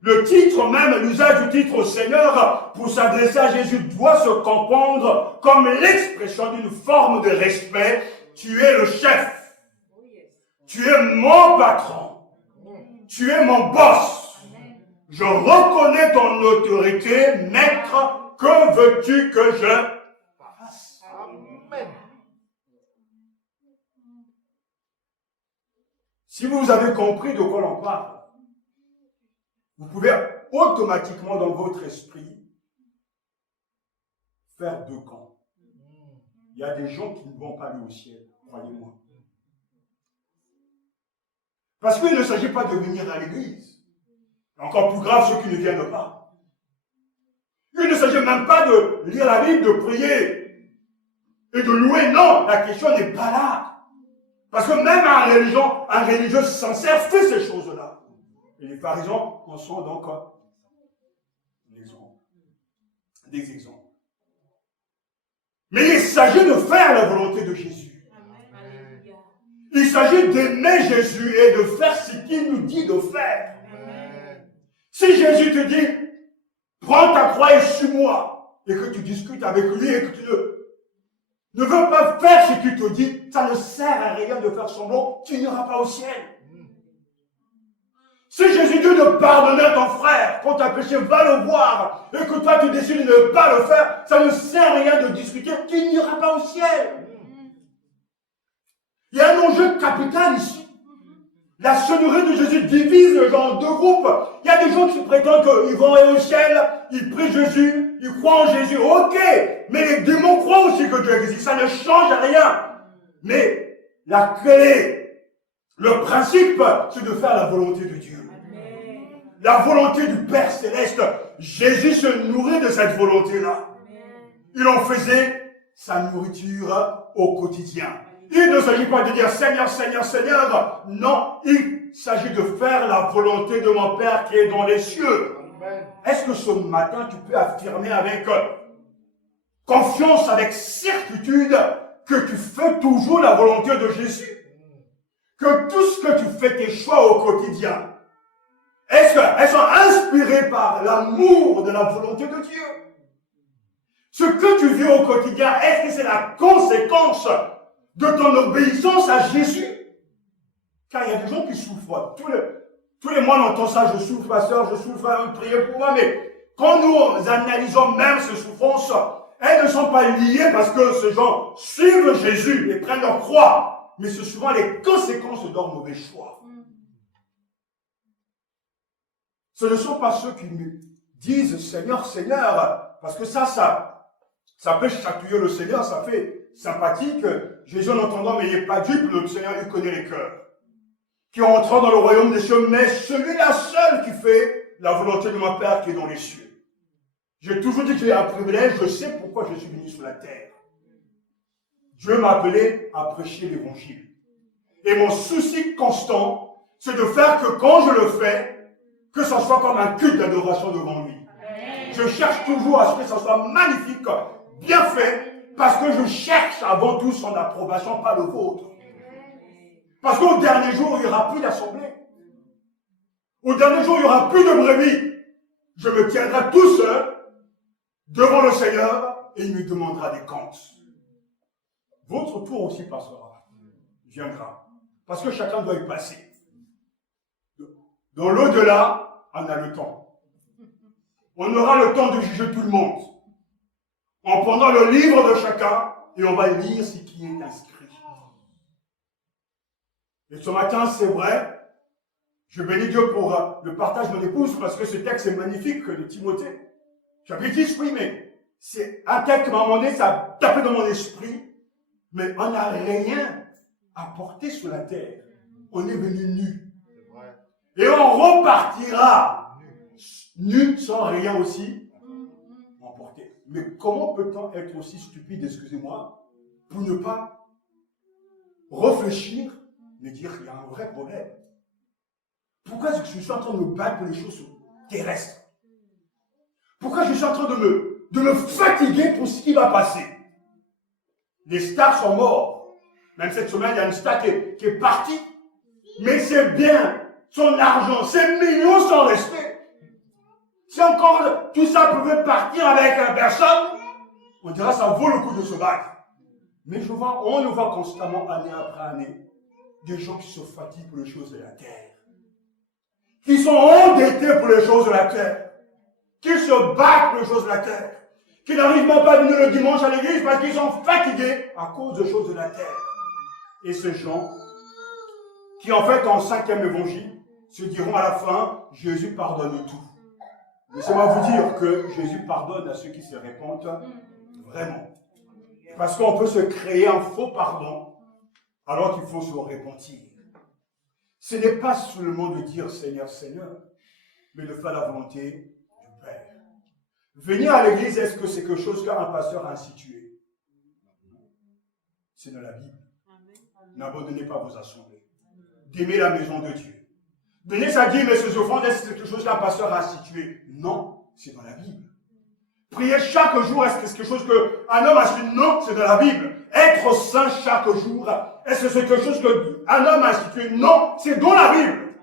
Le titre même, l'usage du titre Seigneur, pour s'adresser à Jésus, doit se comprendre comme l'expression d'une forme de respect. Tu es le chef. Tu es mon patron. Tu es mon boss. Je reconnais ton autorité, maître. Que veux-tu que je fasse? Amen. Si vous avez compris de quoi l'on parle, vous pouvez automatiquement dans votre esprit faire deux camps. Il y a des gens qui ne vont pas aller au ciel, croyez-moi. Parce qu'il ne s'agit pas de venir à l'église. Encore plus grave, ceux qui ne viennent pas. Il ne s'agit même pas de lire la Bible, de prier et de louer. Non, la question n'est pas là. Parce que même un religieux sincère fait ces choses-là. Et les pharisiens en sont donc l'exemple. des exemples. Mais il s'agit de faire la volonté de Jésus. Il s'agit d'aimer Jésus et de faire ce qu'il nous dit de faire. Si Jésus te dit, prends ta croix et suis-moi, et que tu discutes avec lui et que tu ne veux pas faire ce qu'il te dit, ça ne sert à rien de faire semblant, tu n'iras pas au ciel. Si Jésus dit de pardonner à ton frère quand tu as péché, va le voir, et que toi tu décides de ne pas le faire, ça ne sert à rien de discuter, tu n'iras pas au ciel. Il y a un enjeu capital ici. La sonnerie de Jésus divise les gens en deux groupes. Il y a des gens qui prétendent qu'ils vont aller au ciel, ils prient Jésus, ils croient en Jésus, ok, mais les démons croient aussi que Dieu existe, ça ne change rien. Mais la clé, le principe, c'est de faire la volonté de Dieu. La volonté du Père Céleste. Jésus se nourrit de cette volonté-là. Il en faisait sa nourriture au quotidien. Il ne s'agit pas de dire Seigneur, Seigneur, Seigneur. Non, il s'agit de faire la volonté de mon Père qui est dans les cieux. Est-ce que ce matin, tu peux affirmer avec confiance, avec certitude, que tu fais toujours la volonté de Jésus? Que tout ce que tu fais, tes choix au quotidien, est-ce qu'elles sont inspirées par l'amour de la volonté de Dieu? Ce que tu vis au quotidien, est-ce que c'est la conséquence de ton obéissance à Jésus? Car il y a des gens qui souffrent. Tous les mois, on entend ça, je souffre, pasteur, je souffre, priez pour moi. Mais quand nous analysons même ces souffrances, elles ne sont pas liées parce que ces gens suivent Jésus et prennent leur croix. Mais c'est souvent les conséquences de leurs mauvais choix. Ce ne sont pas ceux qui me disent Seigneur, Seigneur, parce que ça peut chatouiller le Seigneur, ça fait sympathique. Jésus en entendant, mais il n'est pas dupe, le Seigneur, il connaît les cœurs. Qui entrent dans le royaume des cieux, mais celui-là seul qui fait la volonté de mon Père qui est dans les cieux. J'ai toujours dit que j'ai un privilège, je sais pourquoi je suis venu sur la terre. Dieu m'a appelé à prêcher l'évangile. Et mon souci constant, c'est de faire que quand je le fais, que ce soit comme un culte d'adoration devant lui. Je cherche toujours à ce que ce soit magnifique, bien fait, parce que je cherche avant tout son approbation, pas le vôtre. Parce qu'au dernier jour, il n'y aura plus d'assemblée. Au dernier jour, il n'y aura plus de brebis. Je me tiendrai tout seul devant le Seigneur et il me demandera des comptes. Votre tour aussi passera, viendra. Parce que chacun doit y passer. Dans l'au-delà, on a le temps. On aura le temps de juger tout le monde. En prenant le livre de chacun et on va lire ce qui est inscrit. Et ce matin, c'est vrai, je bénis Dieu pour le partage de mon épouse parce que ce texte est magnifique de Timothée. J'avais dit, oui, mais c'est un texte qui m'a demandé, ça a tapé dans mon esprit, mais on n'a rien à porter sur la terre. On est venu nu. Et on repartira nu sans rien aussi emporter. Mais comment peut-on être aussi stupide, excusez-moi, pour ne pas réfléchir, mais dire qu'il y a un vrai problème? Pourquoi est-ce que je suis en train de me battre pour les choses terrestres? Pourquoi je suis en train de me fatiguer pour ce qui va passer? Les stars sont morts. Même cette semaine, il y a une star qui est partie. Mais c'est bien. Son argent, ses millions sont restés. Si encore tout ça pouvait partir avec la personne, on dira ça vaut le coup de se battre. Mais on le voit constamment, année après année, des gens qui se fatiguent pour les choses de la terre, qui sont endettés pour les choses de la terre, qui se battent pour les choses de la terre, qui n'arrivent même pas à venir le dimanche à l'église parce qu'ils sont fatigués à cause des choses de la terre. Et ces gens, qui en fait en 5e évangile, se diront à la fin, Jésus pardonne tout. Laissez-moi vous dire que Jésus pardonne à ceux qui se répandent vraiment. Parce qu'on peut se créer un faux pardon alors qu'il faut se repentir. Ce n'est pas seulement de dire Seigneur, Seigneur, mais de faire la volonté du Père. Venir à l'église, est-ce que c'est quelque chose qu'un pasteur a institué? C'est dans la Bible. N'abandonnez pas vos assemblées. D'aimer la maison de Dieu. Donner sa dîme et ses offrandes, est-ce que c'est quelque chose qu'un pasteur a institué? Non, c'est dans la Bible. Prier chaque jour, est-ce que c'est quelque chose qu'un homme a institué? Non, c'est dans la Bible. Être saint chaque jour, est-ce que c'est quelque chose qu'un homme a institué? Non, c'est dans la Bible.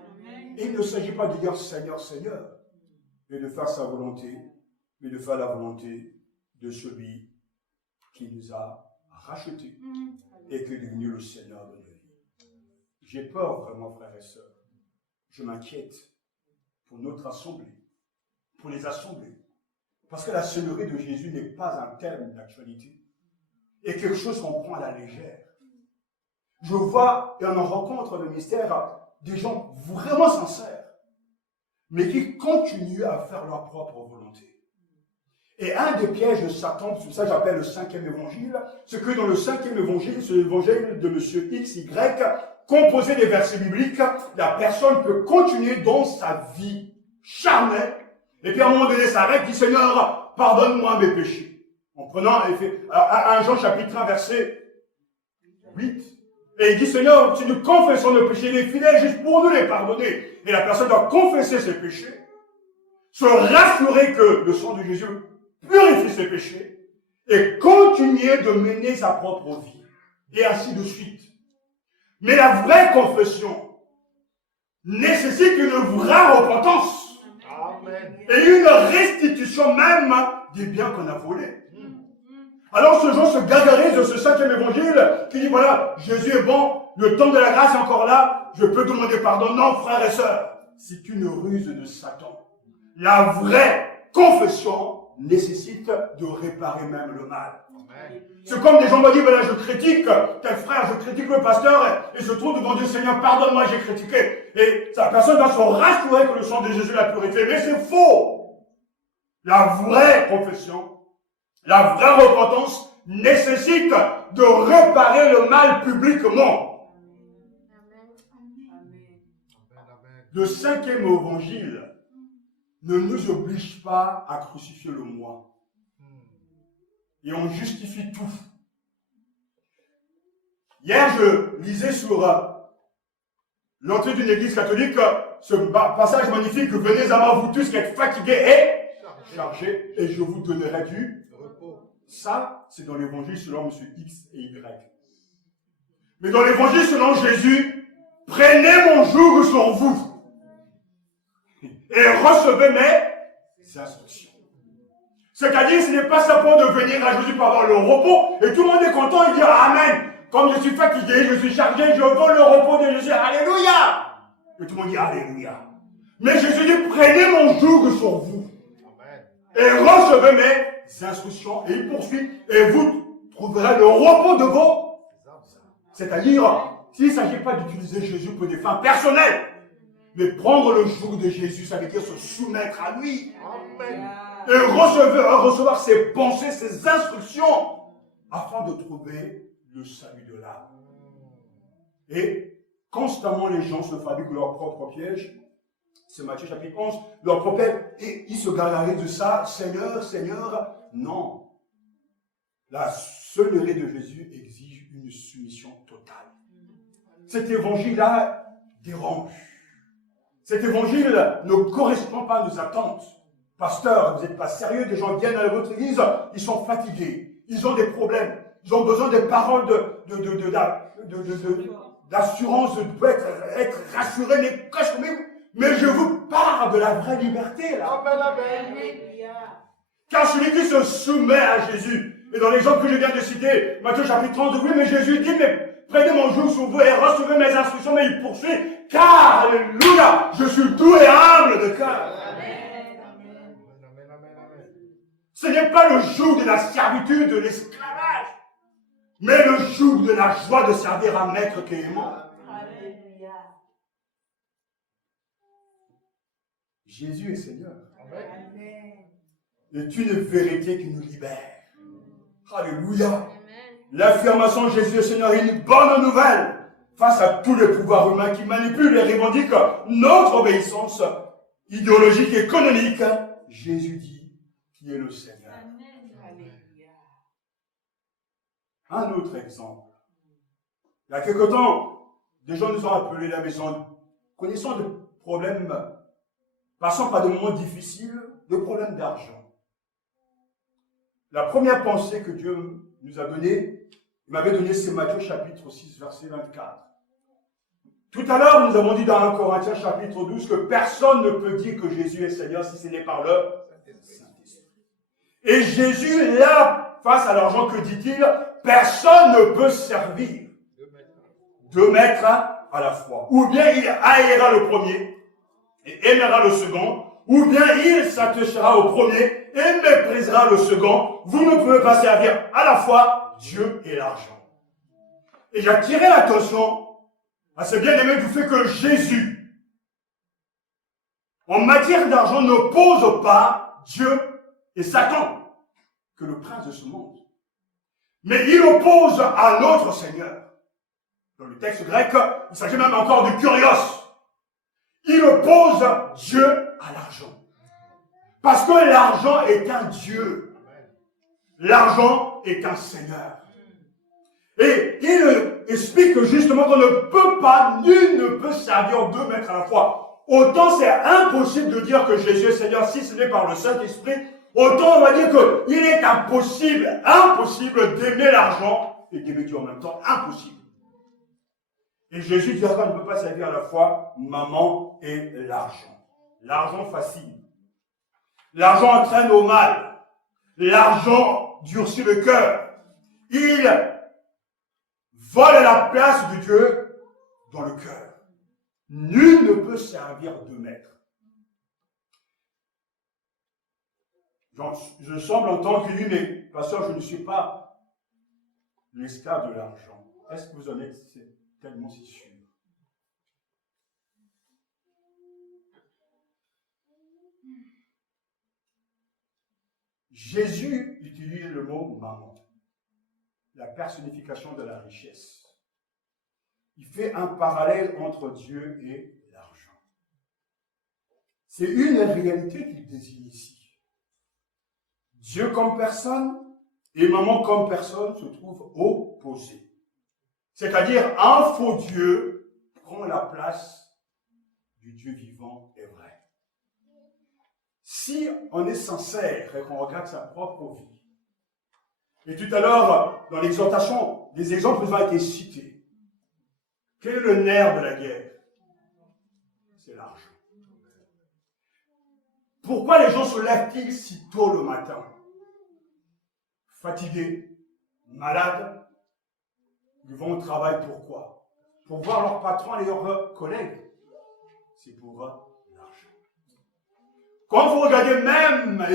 Et il ne s'agit pas de dire Seigneur, Seigneur, mais de faire sa volonté, mais de faire la volonté de celui qui nous a rachetés et qui est devenu le Seigneur de nos vies. J'ai peur vraiment, frères et sœurs. Je m'inquiète pour notre assemblée, pour les assemblées. Parce que la seigneurie de Jésus n'est pas un terme d'actualité. Et quelque chose qu'on prend à la légère. Je vois et on en rencontre le mystère des gens vraiment sincères, mais qui continuent à faire leur propre volonté. Et un des pièges de Satan, c'est ça que j'appelle le 5e évangile, c'est que dans le 5e évangile, c'est l'évangile de monsieur XY, composé des versets bibliques, la personne peut continuer dans sa vie charnelle, et puis à un moment donné s'arrête, dit Seigneur, pardonne-moi mes péchés. En prenant, il fait, 1 Jean chapitre 1, verset 8. Et il dit Seigneur, si nous confessons nos péchés, il est fidèle juste pour nous les pardonner. Et la personne doit confesser ses péchés, se rassurer que le sang de Jésus purifie ses péchés, et continuer de mener sa propre vie. Et ainsi de suite. Mais la vraie confession nécessite une vraie repentance. Amen. Et une restitution même des biens qu'on a volés. Alors ce gens se gargarisent de ce 5e évangile qui dit voilà, Jésus est bon, le temps de la grâce est encore là, je peux demander pardon. Non, frères et sœurs, c'est une ruse de Satan. La vraie confession nécessite de réparer même le mal. C'est comme des gens m'ont dit, ben là je critique tel frère, je critique le pasteur, et je trouve devant Dieu, Seigneur, pardonne-moi, j'ai critiqué. Et la personne va se rassurer que le sang de Jésus l'a purifié. Mais c'est faux. La vraie confession, la vraie repentance nécessite de réparer le mal publiquement. Le 5e évangile ne nous oblige pas à crucifier le moi. Et on justifie tout. Hier, je lisais sur l'entrée d'une église catholique ce passage magnifique. Venez à moi, vous tous qui êtes fatigués et chargés, et je vous donnerai du repos. Ça, c'est dans l'évangile selon M. X et Y. Mais dans l'évangile selon Jésus, prenez mon joug sur vous et recevez mes instructions. C'est-à-dire, ce n'est pas simplement de venir à Jésus pour avoir le repos, et tout le monde est content et dire Amen. Comme je suis fatigué, je suis chargé, je veux le repos de Jésus. Alléluia. Et tout le monde dit Alléluia. Mais Jésus dit, prenez mon joug sur vous. Amen. Et recevez mes instructions. Et il poursuit, et vous trouverez le repos de vos. C'est-à-dire, s'il ne s'agit pas d'utiliser Jésus pour des fins personnelles, mais prendre le joug de Jésus, ça veut dire se soumettre à lui. Amen. Et recevoir ses pensées, ses instructions, afin de trouver le salut de l'âme. Et constamment, les gens se fabriquent leur propre piège. C'est Matthieu chapitre 11. Leur propre piège, et ils se gargarisent de ça. Seigneur, Seigneur. Non. La seigneurie de Jésus exige une soumission totale. Cet évangile-là dérange. Cet évangile ne correspond pas à nos attentes. Pasteur, vous n'êtes pas sérieux, des gens viennent à votre église, ils sont fatigués, ils ont des problèmes, ils ont besoin des paroles d'assurance, de être rassurés, mais je vous parle de la vraie liberté, là. Amen. Car celui qui se soumet à Jésus, et dans l'exemple que je viens de citer, Matthieu chapitre 30, oui, mais Jésus dit, mais prenez mon joug sur vous et recevez mes instructions, mais il poursuit, car, alléluia, je suis doux et humble de cœur. Ce n'est pas le joug de la servitude, de l'esclavage, mais le joug de la joie de servir un maître qui est aimant. Alléluia. Jésus est Seigneur. Amen. C'est une vérité qui nous libère. Alléluia. L'affirmation de Jésus est Seigneur est une bonne nouvelle face à tous les pouvoirs humains qui manipulent et revendiquent notre obéissance idéologique et canonique. Jésus dit qui est le Seigneur. Amen. Un autre exemple. Il y a quelque temps, des gens nous ont appelés à la maison, connaissant des problèmes, passant par des moments difficiles, des problèmes d'argent. La première pensée que Dieu nous a donnée, il m'avait donné, c'est Matthieu chapitre 6, verset 24. Tout à l'heure, nous avons dit dans 1 Corinthiens chapitre 12 que personne ne peut dire que Jésus est Seigneur si ce n'est par le Saint-Esprit. Et Jésus, là, face à l'argent, que dit-il? Personne ne peut servir deux maîtres à la fois. Ou bien il haïra le premier et aimera le second, ou bien il s'attachera au premier et méprisera le second. Vous ne pouvez pas servir à la fois Dieu et l'argent. Et j'ai attiré l'attention à ce bien-aimé du fait que Jésus, en matière d'argent, n'oppose pas Dieu et Satan, que le prince de ce monde. Mais il oppose à notre Seigneur. Dans le texte grec, il s'agit même encore de kurios. Il oppose Dieu à l'argent. Parce que l'argent est un Dieu. L'argent est un Seigneur. Et il explique que justement qu'on ne peut pas, nul ne peut servir deux maîtres à la fois. Autant c'est impossible de dire que Jésus est Seigneur si ce n'est par le Saint-Esprit, autant on va dire qu'il est impossible d'aimer l'argent et d'aimer Dieu en même temps. Impossible. Et Jésus dira qu'on ne peut pas servir à la fois maman et l'argent. L'argent fascine. L'argent entraîne au mal. L'argent durcit le cœur. Il vole la place de Dieu dans le cœur. Nul ne peut servir deux maîtres. Je semble entendre qu'il dit, mais pasteur, je ne suis pas l'esclave de l'argent. Est-ce que vous en êtes tellement si sûr? Jésus utilise le mot maman, la personnification de la richesse. Il fait un parallèle entre Dieu et l'argent. C'est une réalité qu'il désigne ici. Dieu comme personne et maman comme personne se trouvent opposés. C'est-à-dire, un faux Dieu prend la place du Dieu vivant et vrai. Si on est sincère et qu'on regarde sa propre vie, et tout à l'heure, dans l'exhortation, des exemples nous ont été cités. Quel est le nerf de la guerre? C'est l'argent. Pourquoi les gens se lèvent-ils si tôt le matin? Fatigués, malades. Ils vont au travail pourquoi? Pour voir leurs patrons et leurs collègues. C'est pour l'argent. Quand vous regardez même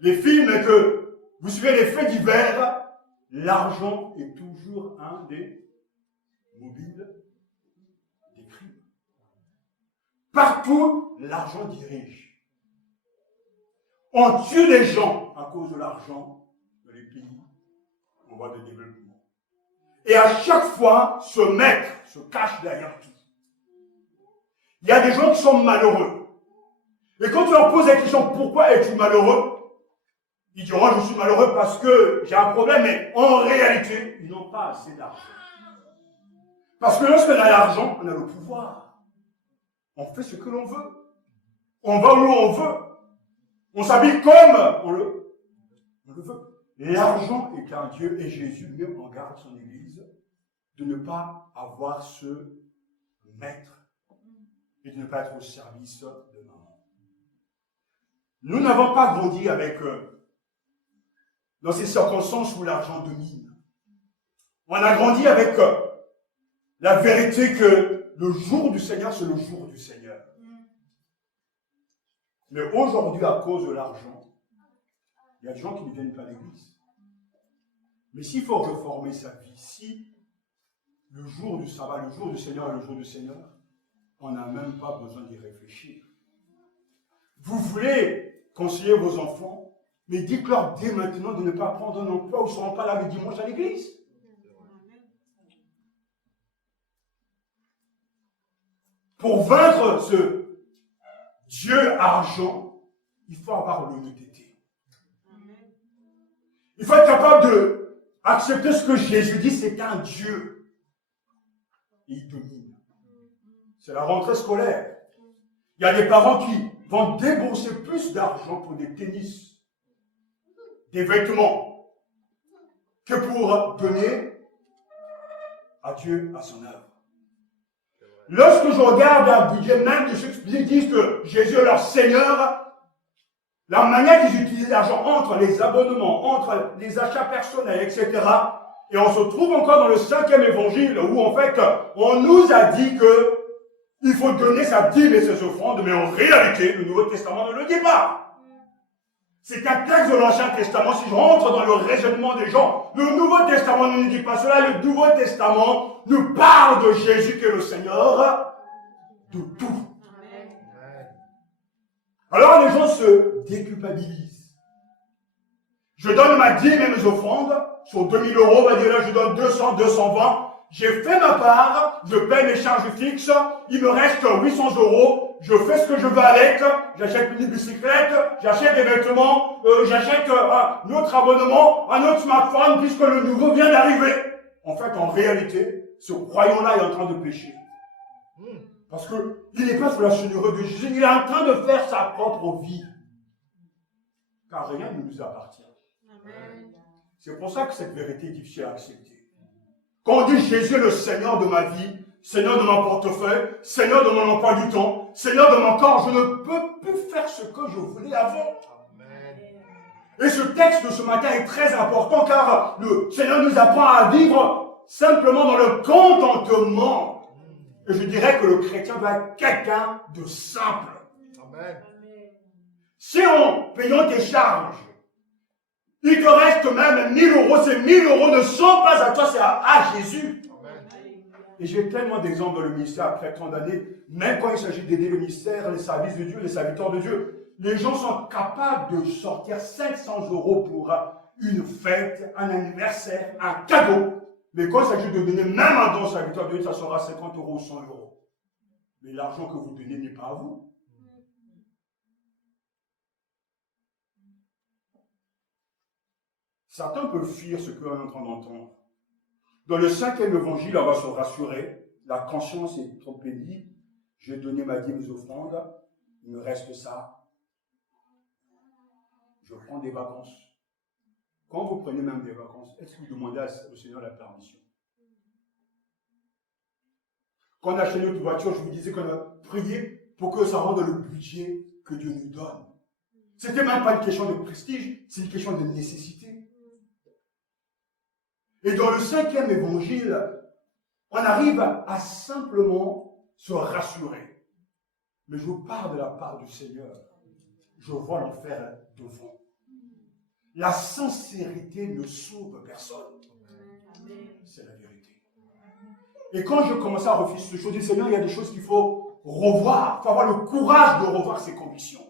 les films et que vous suivez les faits divers, l'argent est toujours un des mobiles des crimes. Partout, l'argent dirige. On tue des gens à cause de l'argent dans les pays en voie de développement. Et à chaque fois, ce maître se cache derrière tout. Il y a des gens qui sont malheureux. Et quand tu leur poses la question, pourquoi es-tu malheureux? Ils diront, je suis malheureux parce que j'ai un problème, mais en réalité, ils n'ont pas assez d'argent. Parce que lorsqu'on a l'argent, on a le pouvoir. On fait ce que l'on veut. On va où on veut. On s'habille comme on le veut. L'argent est un Dieu et Jésus même en garde son Église de ne pas avoir ce maître et de ne pas être au service de maman. Nous n'avons pas grandi avec, dans ces circonstances où l'argent domine. On a grandi avec la vérité que le jour du Seigneur, c'est le jour du Seigneur. Mais aujourd'hui, à cause de l'argent, il y a des gens qui ne viennent pas à l'église. Mais s'il faut reformer sa vie, si le jour du sabbat, le jour du Seigneur est le jour du Seigneur, on n'a même pas besoin d'y réfléchir. Vous voulez conseiller vos enfants, mais dites-leur dès maintenant de ne pas prendre un emploi où ils ne seront pas là le dimanche à l'église. Pour vaincre ce Dieu argent, il faut avoir l'honnêteté. Il faut être capable d'accepter ce que Jésus dit, c'est un Dieu. Et il domine. C'est la rentrée scolaire. Il y a des parents qui vont débourser plus d'argent pour des tennis, des vêtements que pour donner à Dieu, à son œuvre. Lorsque je regarde un budget, même de ceux qui disent que Jésus est leur Seigneur, la manière qu'ils utilisent l'argent entre les abonnements, entre les achats personnels, etc. Et on se trouve encore dans le 5e évangile où en fait, on nous a dit que il faut donner sa dîme et ses offrandes, mais en réalité, le Nouveau Testament ne le dit pas. C'est un texte de l'Ancien Testament. Si je rentre dans le raisonnement des gens, le Nouveau Testament ne nous dit pas cela. Le Nouveau Testament nous parle de Jésus qui est le Seigneur de tout. Alors les gens se déculpabilisent. Je donne ma dîme et mes offrandes. Sur 2000 €, on va dire là, je donne 200, 220. J'ai fait ma part, je paye mes charges fixes, il me reste 800 €, je fais ce que je veux avec, j'achète une bicyclette, j'achète des vêtements, j'achète un autre abonnement, un autre smartphone, puisque le nouveau vient d'arriver. En fait, en réalité, ce croyant-là est en train de pécher. Parce qu'il n'est pas sous la seigneurie de Jésus, il est en train de faire sa propre vie. Car rien ne nous appartient. C'est pour ça que cette vérité est difficile à accepter. Quand on dit Jésus est le Seigneur de ma vie, Seigneur de mon portefeuille, Seigneur de mon emploi du temps, Seigneur de mon corps, je ne peux plus faire ce que je voulais avant. Et ce texte de ce matin est très important car le Seigneur nous apprend à vivre simplement dans le contentement. Et je dirais que le chrétien doit être quelqu'un de simple. Amen. Si en payant tes charges, il te reste même 1000 €, ces 1000 € ne sont pas à toi, c'est à Jésus. Amen. Et j'ai tellement d'exemples dans le ministère après tant d'années, même quand il s'agit d'aider le ministère, les services de Dieu, les serviteurs de Dieu, les gens sont capables de sortir 500 € pour une fête, un anniversaire, un cadeau. Mais quand il s'agit de donner même un don au serviteur de Dieu, ça sera 50 € ou 100 €. Mais l'argent que vous donnez n'est pas à vous. Certains peuvent fuir ce qu'on est en train d'entendre. Dans le 5e évangile, on va se rassurer. La conscience est trop pénible. J'ai donné ma dîme aux offrandes. Il me reste ça. Je prends des vacances. Quand vous prenez même des vacances, est-ce que vous demandez au Seigneur la permission? Quand on a acheté notre voiture, je vous disais qu'on a prié pour que ça rentre dans le budget que Dieu nous donne. Ce n'était même pas une question de prestige, c'est une question de nécessité. Et dans le 5e évangile, on arrive à simplement se rassurer. Mais je vous parle de la part du Seigneur. Je vois l'enfer devant. La sincérité ne sauve personne. C'est la vérité. Et quand je commençais à refuser ces choses, je dis, Seigneur, il y a des choses qu'il faut revoir. Il faut avoir le courage de revoir ses convictions.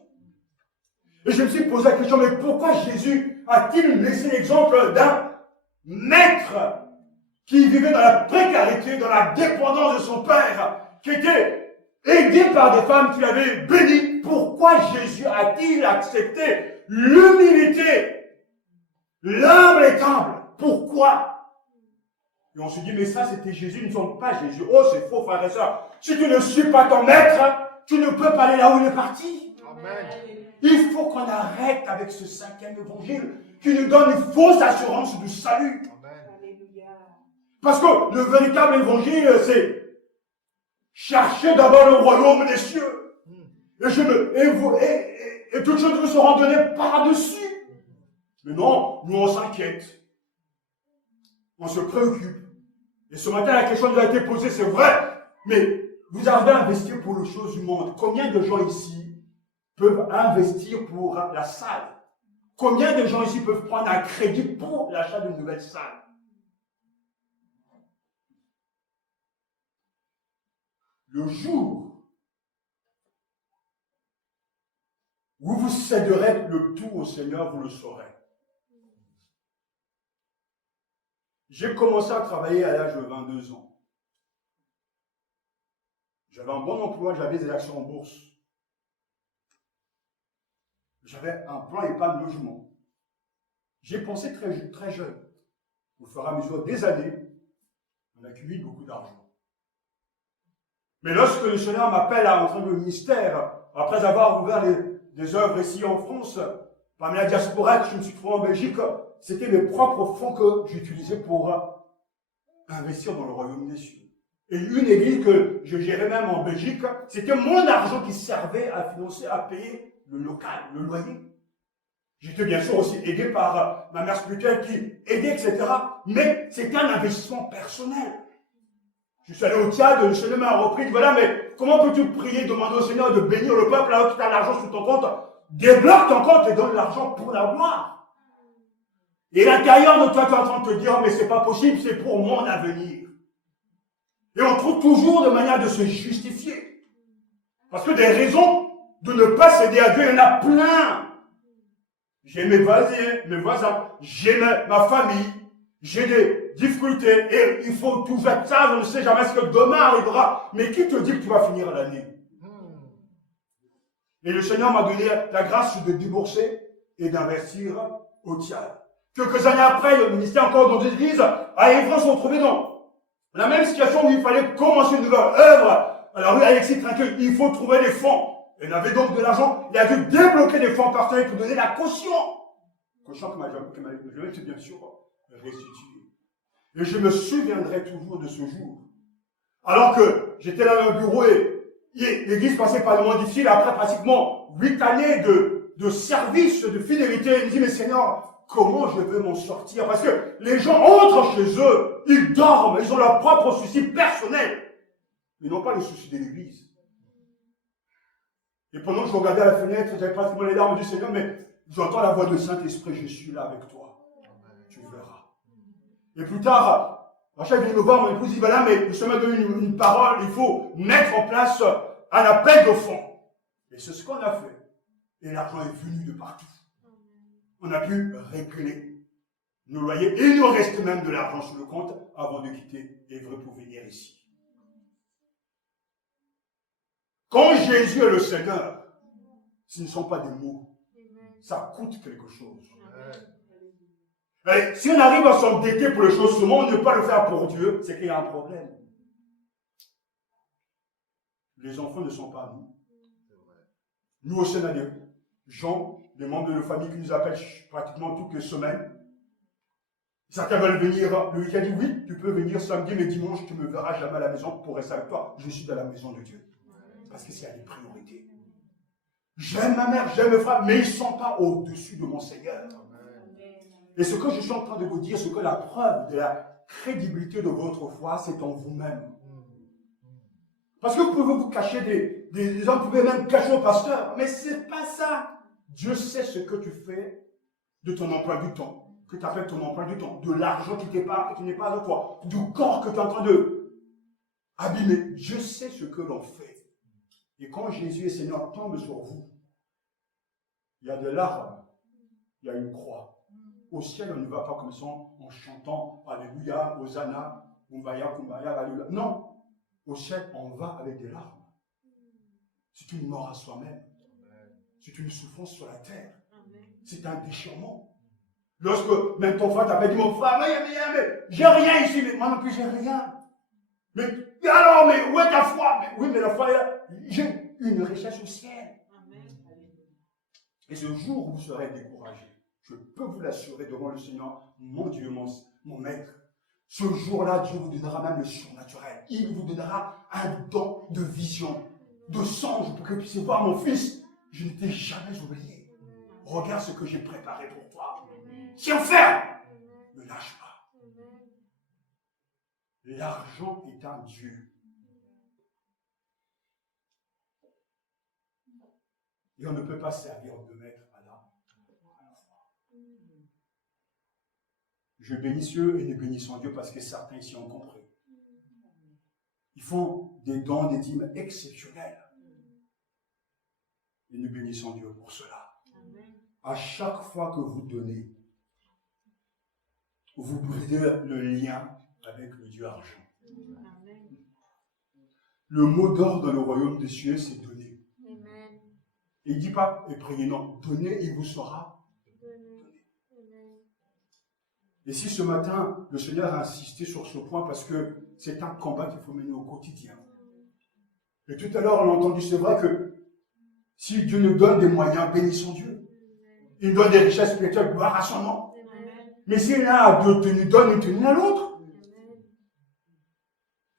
Et je me suis posé la question, mais pourquoi Jésus a-t-il laissé l'exemple d'un maître qui vivait dans la précarité, dans la dépendance de son père, qui était aidé par des femmes qui l'avaient béni? Pourquoi Jésus a-t-il accepté l'humilité, l'humble et humble? Pourquoi? Et on se dit, mais ça c'était Jésus, nous ne sommes pas Jésus. Oh, c'est faux, frères et sœurs. Si tu ne suis pas ton maître, tu ne peux pas aller là où il est parti. Amen. Il faut qu'on arrête avec ce 5e évangile qui nous donne une fausse assurance du salut. Amen. Parce que le véritable évangile, c'est chercher d'abord le royaume des cieux. Et toutes choses vous seront données par-dessus. Mais non, nous on s'inquiète. On se préoccupe. Et ce matin, la question nous a été posée, c'est vrai, mais vous avez investi pour les choses du monde. Combien de gens ici peuvent investir pour la salle? Combien de gens ici peuvent prendre un crédit pour l'achat d'une nouvelle salle? Le jour où vous céderez le tout au Seigneur, vous le saurez. J'ai commencé à travailler à l'âge de 22 ans. J'avais un bon emploi, j'avais des actions en bourse. J'avais un plan épargne logement. J'ai pensé très jeune. Au fur et à mesure des années, on accumule beaucoup d'argent. Mais lorsque le Seigneur m'appelle à entrer dans le ministère, après avoir ouvert des œuvres ici en France, Parmi la diaspora que je me suis trouvé en Belgique, c'était mes propres fonds que j'utilisais pour investir dans le royaume des cieux. Et une église que je gérais même en Belgique, c'était mon argent qui servait à financer, à payer le local, le loyer. J'étais bien sûr aussi aidé par ma mère spirituelle qui aidait, etc. Mais c'était un investissement personnel. Je suis allé au Tchad, le Seigneur m'a repris, voilà, mais comment peux-tu prier, demander au Seigneur de bénir le peuple alors que tu as l'argent sur ton compte? Débloque ton compte et donne l'argent pour l'avoir. Et l'intérieur de toi, tu es en train de te dire, mais c'est pas possible, c'est pour mon avenir. Et on trouve toujours de manière de se justifier. Parce que des raisons de ne pas céder à Dieu, il y en a plein. J'ai mes voisins, j'ai ma famille, j'ai des difficultés et il faut tout faire ça, je ne sais jamais ce que demain arrivera. Mais qui te dit que tu vas finir l'année? Et le Seigneur m'a donné la grâce de débourser et d'investir au Tchad. Quelques années après, le ministère encore dans des églises à Évron se retrouvait dans la même situation où il fallait commencer une nouvelle œuvre. Alors oui, Alexis Trinqueux, il faut trouver des fonds. Il avait donc de l'argent, il a dû débloquer des fonds personnels pour donner la caution. Caution que m'a jamais bien sûr restituée. Et je me souviendrai toujours de ce jour. Alors que j'étais là dans le bureau et l'église passait par des moments difficiles, après pratiquement 8 années de service, de fidélité, il me dit, mais Seigneur, comment je veux m'en sortir? Parce que les gens entrent chez eux, ils dorment, ils ont leurs propres soucis personnels. Ils n'ont pas les soucis de l'église. Et pendant que je regardais à la fenêtre, j'avais pratiquement les larmes du Seigneur, mais j'entends la voix du Saint-Esprit, je suis là avec toi. Tu verras. Et plus tard, Rachel vient me voir, mon épouse dit, voilà, mais le Seigneur m'a donné une parole, il faut mettre en place un appel de fonds. Et c'est ce qu'on a fait. Et l'argent est venu de partout. On a pu régler nos loyers. Et il nous reste même de l'argent sur le compte avant de quitter Évreux pour venir ici. Quand Jésus est le Seigneur, ce ne sont pas des mots. Ça coûte quelque chose. Et si on arrive à s'endetter pour les choses seulement, ne pas le faire pour Dieu, c'est qu'il y a un problème. Les enfants ne sont pas à nous. Nous aussi, on a des gens, des membres de nos familles qui nous appellent pratiquement toutes les semaines. Certains veulent venir le week-end, oui, tu peux venir samedi, mais dimanche, tu ne me verras jamais à la maison pour rester avec toi. Je suis dans la maison de Dieu. Parce que c'est à des priorités. J'aime ma mère, j'aime mes frères, mais ils ne sont pas au-dessus de mon Seigneur. Et ce que je suis en train de vous dire, c'est que la preuve de la crédibilité de votre foi, c'est en vous-même. Parce que vous pouvez vous cacher des hommes, vous pouvez même cacher au pasteur, mais ce n'est pas ça. Dieu sait ce que tu fais de ton emploi du temps, que tu appelles ton emploi du temps, de l'argent qui n'est pas à toi, du corps que tu es en train de abîmer. Dieu sait ce que l'on fait. Et quand Jésus et Seigneur tombent sur vous, il y a des larmes, il y a une croix. Au ciel, on ne va pas comme ça en chantant Alléluia, Hosanna, Kumbaya, Kumbaya, Alléluia. Non, au ciel, on va avec des larmes. C'est une mort à soi-même. C'est une souffrance sur la terre. C'est un déchirement. Lorsque même ton frère t'appelle, dit mon frère, mais j'ai rien ici, mais moi non plus j'ai rien. Mais alors, mais où est ta foi? Oui, mais la foi, j'ai une richesse au ciel. Et ce jour où vous serez découragé, je peux vous l'assurer devant le Seigneur, mon Dieu, mon Maître, ce jour-là, Dieu vous donnera même le surnaturel. Il vous donnera un don de vision, de songe, pour que vous puissiez voir mon fils. Je ne t'ai jamais oublié. Regarde ce que j'ai préparé pour toi. Tiens ferme, ne lâche pas. L'argent est un Dieu. Et on ne peut pas servir de maître à la foi. Je bénis ceux et nous bénissons Dieu parce que certains ici ont compris. Il faut des dons, des dîmes exceptionnels. Et nous bénissons Dieu pour cela. À chaque fois que vous donnez, vous brisez le lien avec le Dieu argent. Le mot d'ordre dans le royaume des cieux, c'est donner. Et il ne dit pas, et priez, non, donnez, il vous sera donné. Et si ce matin, le Seigneur a insisté sur ce point, parce que c'est un combat qu'il faut mener au quotidien. Et tout à l'heure, on a entendu, c'est vrai que si Dieu nous donne des moyens, bénissons Dieu. il nous donne des richesses spirituelles, gloire à son nom. Mais si l'un a deux tenues, donne une tenue à l'autre.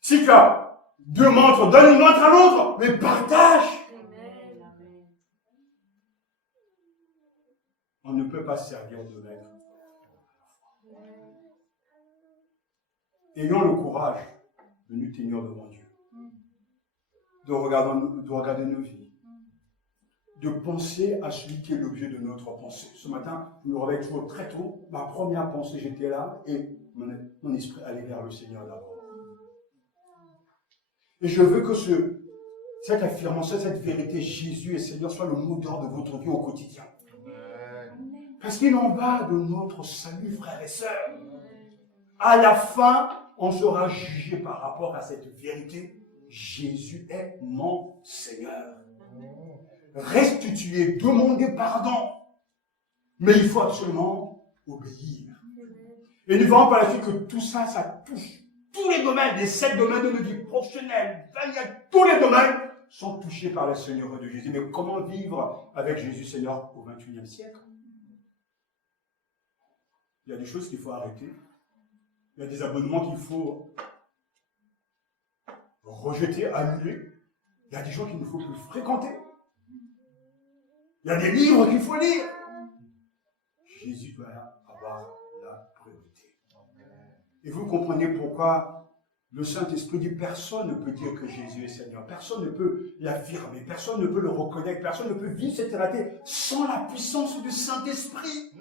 Si tu as deux montres, donne une montre à l'autre, mais partage. On ne peut pas servir de maître. Ayons le courage de nous tenir devant Dieu, de regarder nos vies, de penser à celui qui est l'objet de notre pensée. Ce matin, je me réveille toujours très tôt. Ma première pensée, j'étais là et mon esprit allait vers le Seigneur d'abord. Et je veux que cette affirmation, cette vérité, Jésus est Seigneur, soit le moteur de votre vie au quotidien. Parce qu'il en va de notre salut, frères et sœurs. À la fin, on sera jugé par rapport à cette vérité. Jésus est mon Seigneur. Restituer, demander pardon. Mais il faut absolument obéir. Et nous verrons par la suite que tout ça, ça touche tous les domaines, les 7 domaines de notre vie professionnelle, tous les domaines sont touchés par le Seigneur de Jésus. Mais comment vivre avec Jésus Seigneur au XXIe siècle? Il y a des choses qu'il faut arrêter. Il y a des abonnements qu'il faut rejeter, annuler. Il y a des gens qu'il ne faut plus fréquenter. Il y a des livres qu'il faut lire. Jésus doit avoir la priorité. Et vous comprenez pourquoi le Saint-Esprit dit personne ne peut dire que Jésus est Seigneur. Personne ne peut l'affirmer. Personne ne peut le reconnaître. Personne ne peut vivre cette vérité sans la puissance du Saint-Esprit.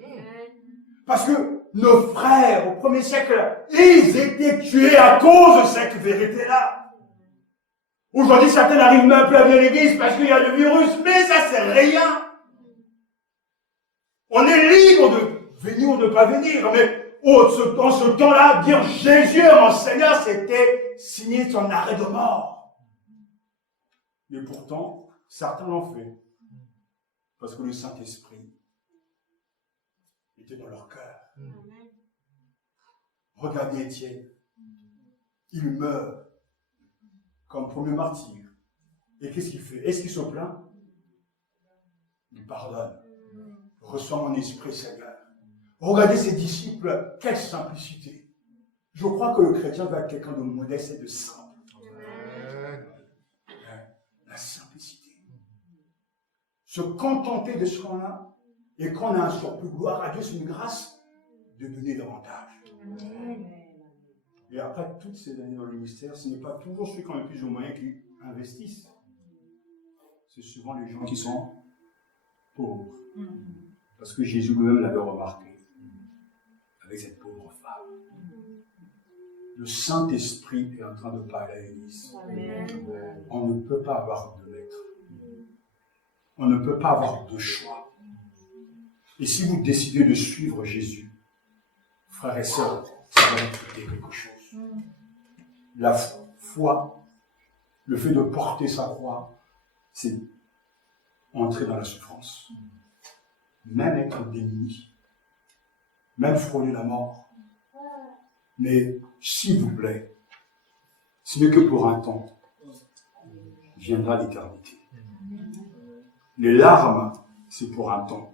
Parce que nos frères au 1er siècle, ils étaient tués à cause de cette vérité-là. Aujourd'hui, certains n'arrivent même plus à venir à l'église parce qu'il y a le virus, mais ça c'est rien. On est libre de venir ou de ne pas venir, mais dans ce temps-là, dire Jésus est mon Seigneur, c'était signer son arrêt de mort. Mais pourtant, certains l'ont fait. Parce que le Saint-Esprit était dans leur cœur. Regardez Étienne. Il meurt comme premier martyr. Et qu'est-ce qu'il fait? Est-ce qu'il se plaint? Il pardonne. Reçois mon esprit, Seigneur. Regardez ses disciples, quelle simplicité. Je crois que le chrétien doit être quelqu'un de modeste et de simple. La simplicité. Se contenter de ce qu'on a, et quand on a un surplus, gloire à Dieu, c'est une grâce de donner davantage. Et après toutes ces années dans le ministère, ce n'est pas toujours ceux qui ont le plus de moyens qui investissent. C'est souvent les gens qui sont pauvres. Parce que Jésus lui-même l'avait remarqué avec cette pauvre femme. Le Saint-Esprit est en train de parler à l'Église. On ne peut pas avoir deux maîtres. On ne peut pas avoir deux choix. Et si vous décidez de suivre Jésus, frères et sœurs, ça va vous coûter quelque chose. La foi, le fait de porter sa croix, c'est entrer dans la souffrance. Même être démuni, même frôler la mort. Mais, s'il vous plaît, ce n'est que pour un temps. Viendra l'éternité. Les larmes, c'est pour un temps.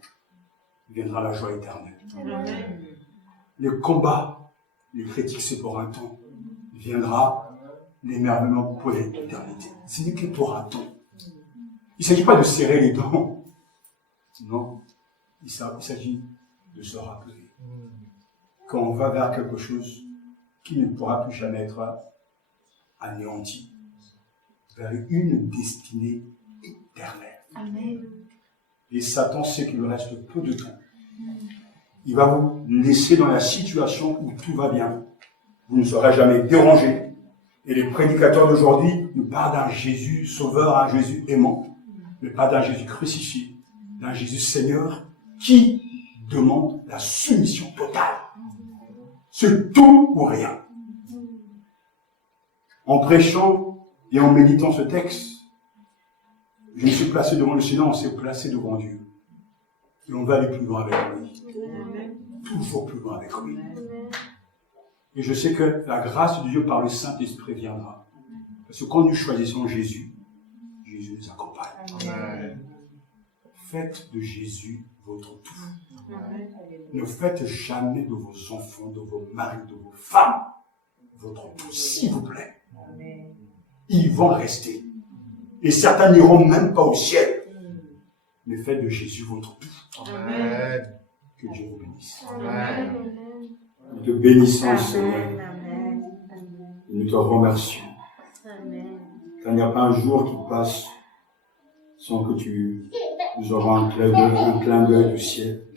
Viendra la joie éternelle. Les combats, les critiques, c'est pour un temps. Viendra l'émerveillement pour l'éternité. Ce n'est que pour un temps. Il ne s'agit pas de serrer les dents. Non. Il s'agit de se rappeler quand on va vers quelque chose qui ne pourra plus jamais être anéanti, vers une destinée éternelle. Amen. Et Satan sait qu'il lui reste peu de temps. Il va vous laisser dans la situation où tout va bien. Vous ne serez jamais dérangé. Et les prédicateurs d'aujourd'hui nous parlent d'un Jésus sauveur, un Jésus aimant, mais pas d'un Jésus crucifié, d'un Jésus Seigneur qui demande la soumission totale. C'est tout ou rien. En prêchant et en méditant ce texte, je me suis placé devant le Seigneur, on s'est placé devant Dieu. Et on va aller plus loin avec lui. Toujours plus loin avec lui. Et je sais que la grâce de Dieu par le Saint-Esprit viendra. Parce que quand nous choisissons Jésus, Jésus nous accompagne. Amen. faites de Jésus votre tout. Ne faites jamais de vos enfants, de vos maris, de vos femmes, votre tout, s'il vous plaît. Ils vont rester. Et certains n'iront même pas au ciel. Mais faites de Jésus votre tout. Amen. Que Dieu vous bénisse. Amen. Nous te bénissons, Seigneur. Amen. Et nous te remercions. Amen. Car il n'y a pas un jour qui passe sans que tu nous auras un clin d'œil du ciel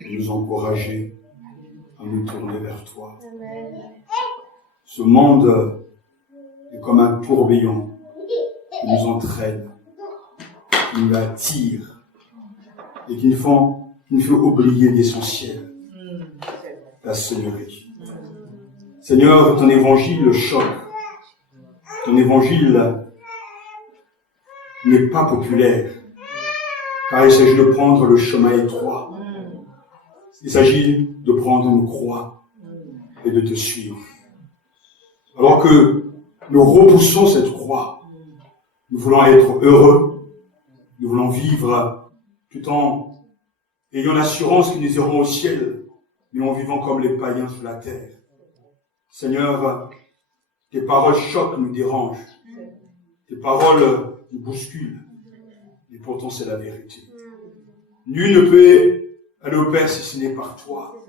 et nous encourager à nous tourner vers toi. Ce monde est comme un tourbillon qui nous entraîne, qui nous attire et qui nous fait oublier l'essentiel, la Seigneurie. Seigneur, ton évangile choque. Ton évangile n'est pas populaire, car il s'agit de prendre le chemin étroit. Il s'agit de prendre une croix et de te suivre. Alors que nous repoussons cette croix, nous voulons être heureux, nous voulons vivre tout en ayant l'assurance que nous irons au ciel, mais en vivant comme les païens sur la terre. Seigneur, tes paroles choquent, nous dérangent. Tes paroles nous bousculent. Et pourtant, c'est la vérité. Nul ne peut aller au Père si ce n'est par toi.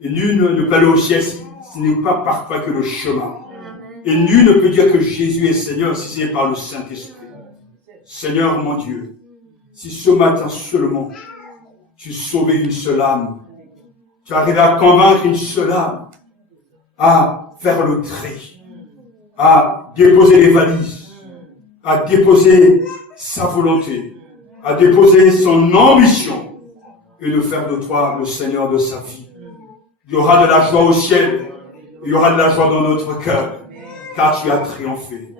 Et nul ne peut aller au ciel si ce n'est pas par toi que le chemin. Et nul ne peut dire que Jésus est Seigneur si ce n'est par le Saint-Esprit. Seigneur, mon Dieu, si ce matin seulement, tu sauvais une seule âme, tu arrives à convaincre une seule âme, à faire le tri, à déposer les valises, à déposer sa volonté, à déposer son ambition et de faire de toi le Seigneur de sa vie. Il y aura de la joie au ciel, il y aura de la joie dans notre cœur, car tu as triomphé.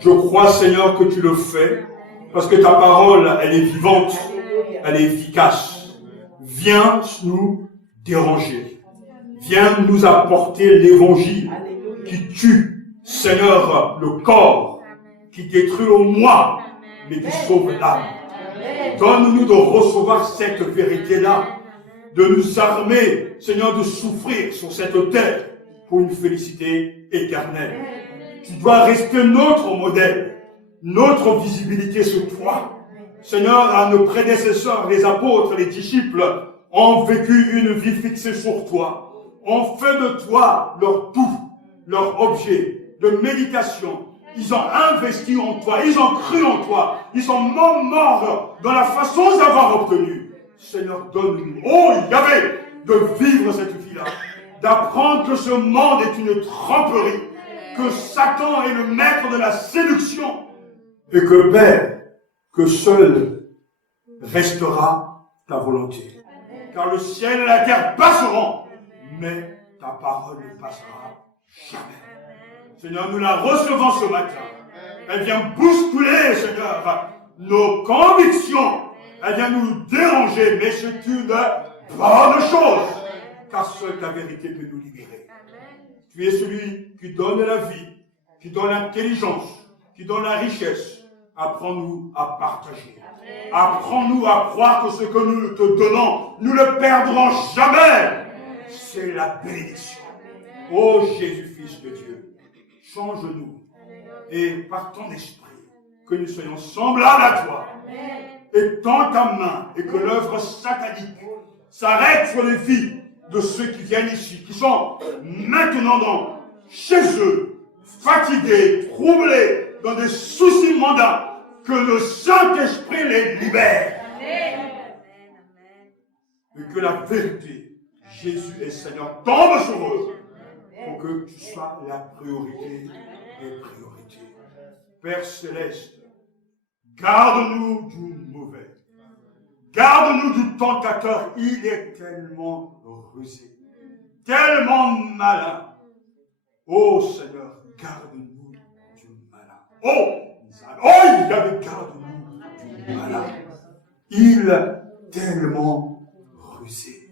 Je crois, Seigneur, que tu le fais, parce que ta parole, elle est vivante, elle est efficace. Viens nous déranger. Viens nous apporter l'évangile qui tue, Seigneur, le corps, qui détruit le moi, mais qui sauve l'âme. Donne-nous de recevoir cette vérité-là, de nous armer, Seigneur, de souffrir sur cette terre pour une félicité éternelle. Tu dois rester notre modèle, notre visibilité sur toi. Seigneur, nos prédécesseurs, les apôtres, les disciples, ont vécu une vie fixée sur toi, ont fait de toi leur tout, leur objet de méditation. Ils ont investi en toi, ils ont cru en toi, ils sont morts dans la façon d'avoir obtenu. Seigneur, donne-nous, oh Yahvé, de vivre cette vie-là, d'apprendre que ce monde est une tromperie, que Satan est le maître de la séduction, et que Père, que seul restera ta volonté. Car le ciel et la terre passeront, mais ta parole ne passera jamais. Seigneur, nous la recevons ce matin. Elle vient bousculer, Seigneur, nos convictions. Elle vient nous déranger, mais c'est une bonne chose. Car seule ta vérité peut nous libérer. Tu es celui qui donne la vie, qui donne l'intelligence, qui donne la richesse. Apprends-nous à partager. Apprends-nous à croire que ce que nous te donnons, nous ne le perdrons jamais. C'est la bénédiction. Ô Jésus, Fils de Dieu, change-nous. Et par ton esprit, que nous soyons semblables à toi. Et tends ta main et que l'œuvre satanique s'arrête sur les vies de ceux qui viennent ici, qui sont maintenant chez eux, fatigués, troublés, dans des soucis mandats, que le Saint-Esprit les libère. Et que la vérité, Jésus est Seigneur, tombe sur eux, pour que tu sois la priorité des priorités. Père Céleste, garde-nous du mauvais. Garde-nous du tentateur. Il est tellement rusé, tellement malin. Oh Seigneur, garde-nous du malin. Oh, il avait garde-nous du malin. Il est tellement rusé.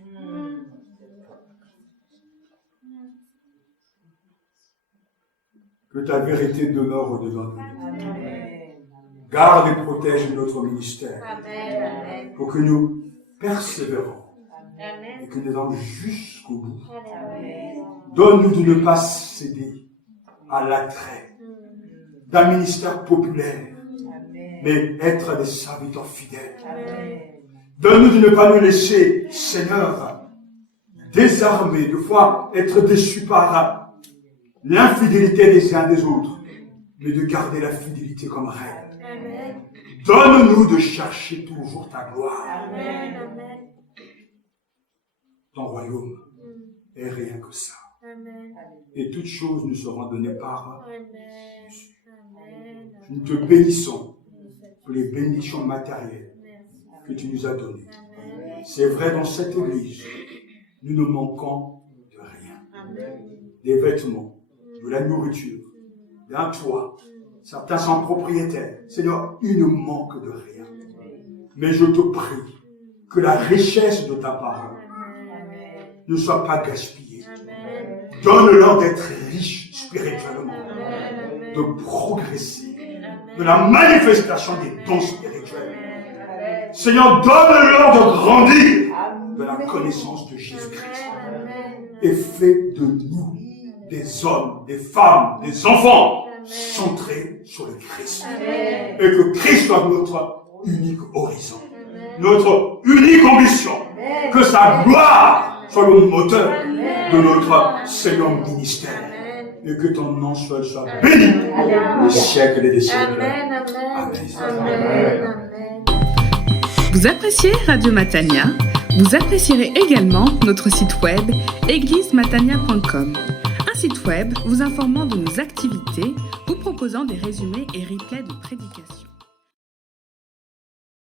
Que ta vérité demeure au-dedans de nous. Garde et protège notre ministère Amen. pour que nous persévérons Amen. et que nous allons jusqu'au bout. Amen. Donne-nous de ne pas céder à l'attrait d'un ministère populaire, mais être des serviteurs fidèles. Donne-nous de ne pas nous laisser, Seigneur, désarmer, de fois être déçus par l'infidélité des uns des autres, mais de garder la fidélité comme règle. Amen. Donne-nous de chercher toujours ta gloire. Amen. Amen. Ton royaume est rien que ça. Amen. Et toutes choses nous seront données par Amen. Amen. nous te bénissons pour les bénédictions matérielles que tu nous as données. Amen. C'est vrai, dans cette église, nous ne manquons de rien. Amen. Des vêtements, de la nourriture, d'un toit. Certains sont propriétaires. Seigneur, ils ne manquent de rien. Mais je te prie que la richesse de ta parole ne soit pas gaspillée. Amen. Donne-leur d'être riches spirituellement, Amen. de progresser, de la manifestation des dons spirituels. Seigneur, donne-leur de grandir de la connaissance de Jésus-Christ. Et fais de nous des hommes, des femmes, des enfants centrés sur le Christ. Amen. Et que Christ soit notre unique horizon, notre unique ambition. Que sa gloire soit le moteur de notre Seigneur ministère. Et que ton nom seul soit béni au siècle et des siècles. Amen. Amen. Amen. Amen. Vous appréciez Radio Matania? Vous apprécierez également notre site web églisematania.com. Un site web vous informant de nos activités, vous proposant des résumés et replays de prédications.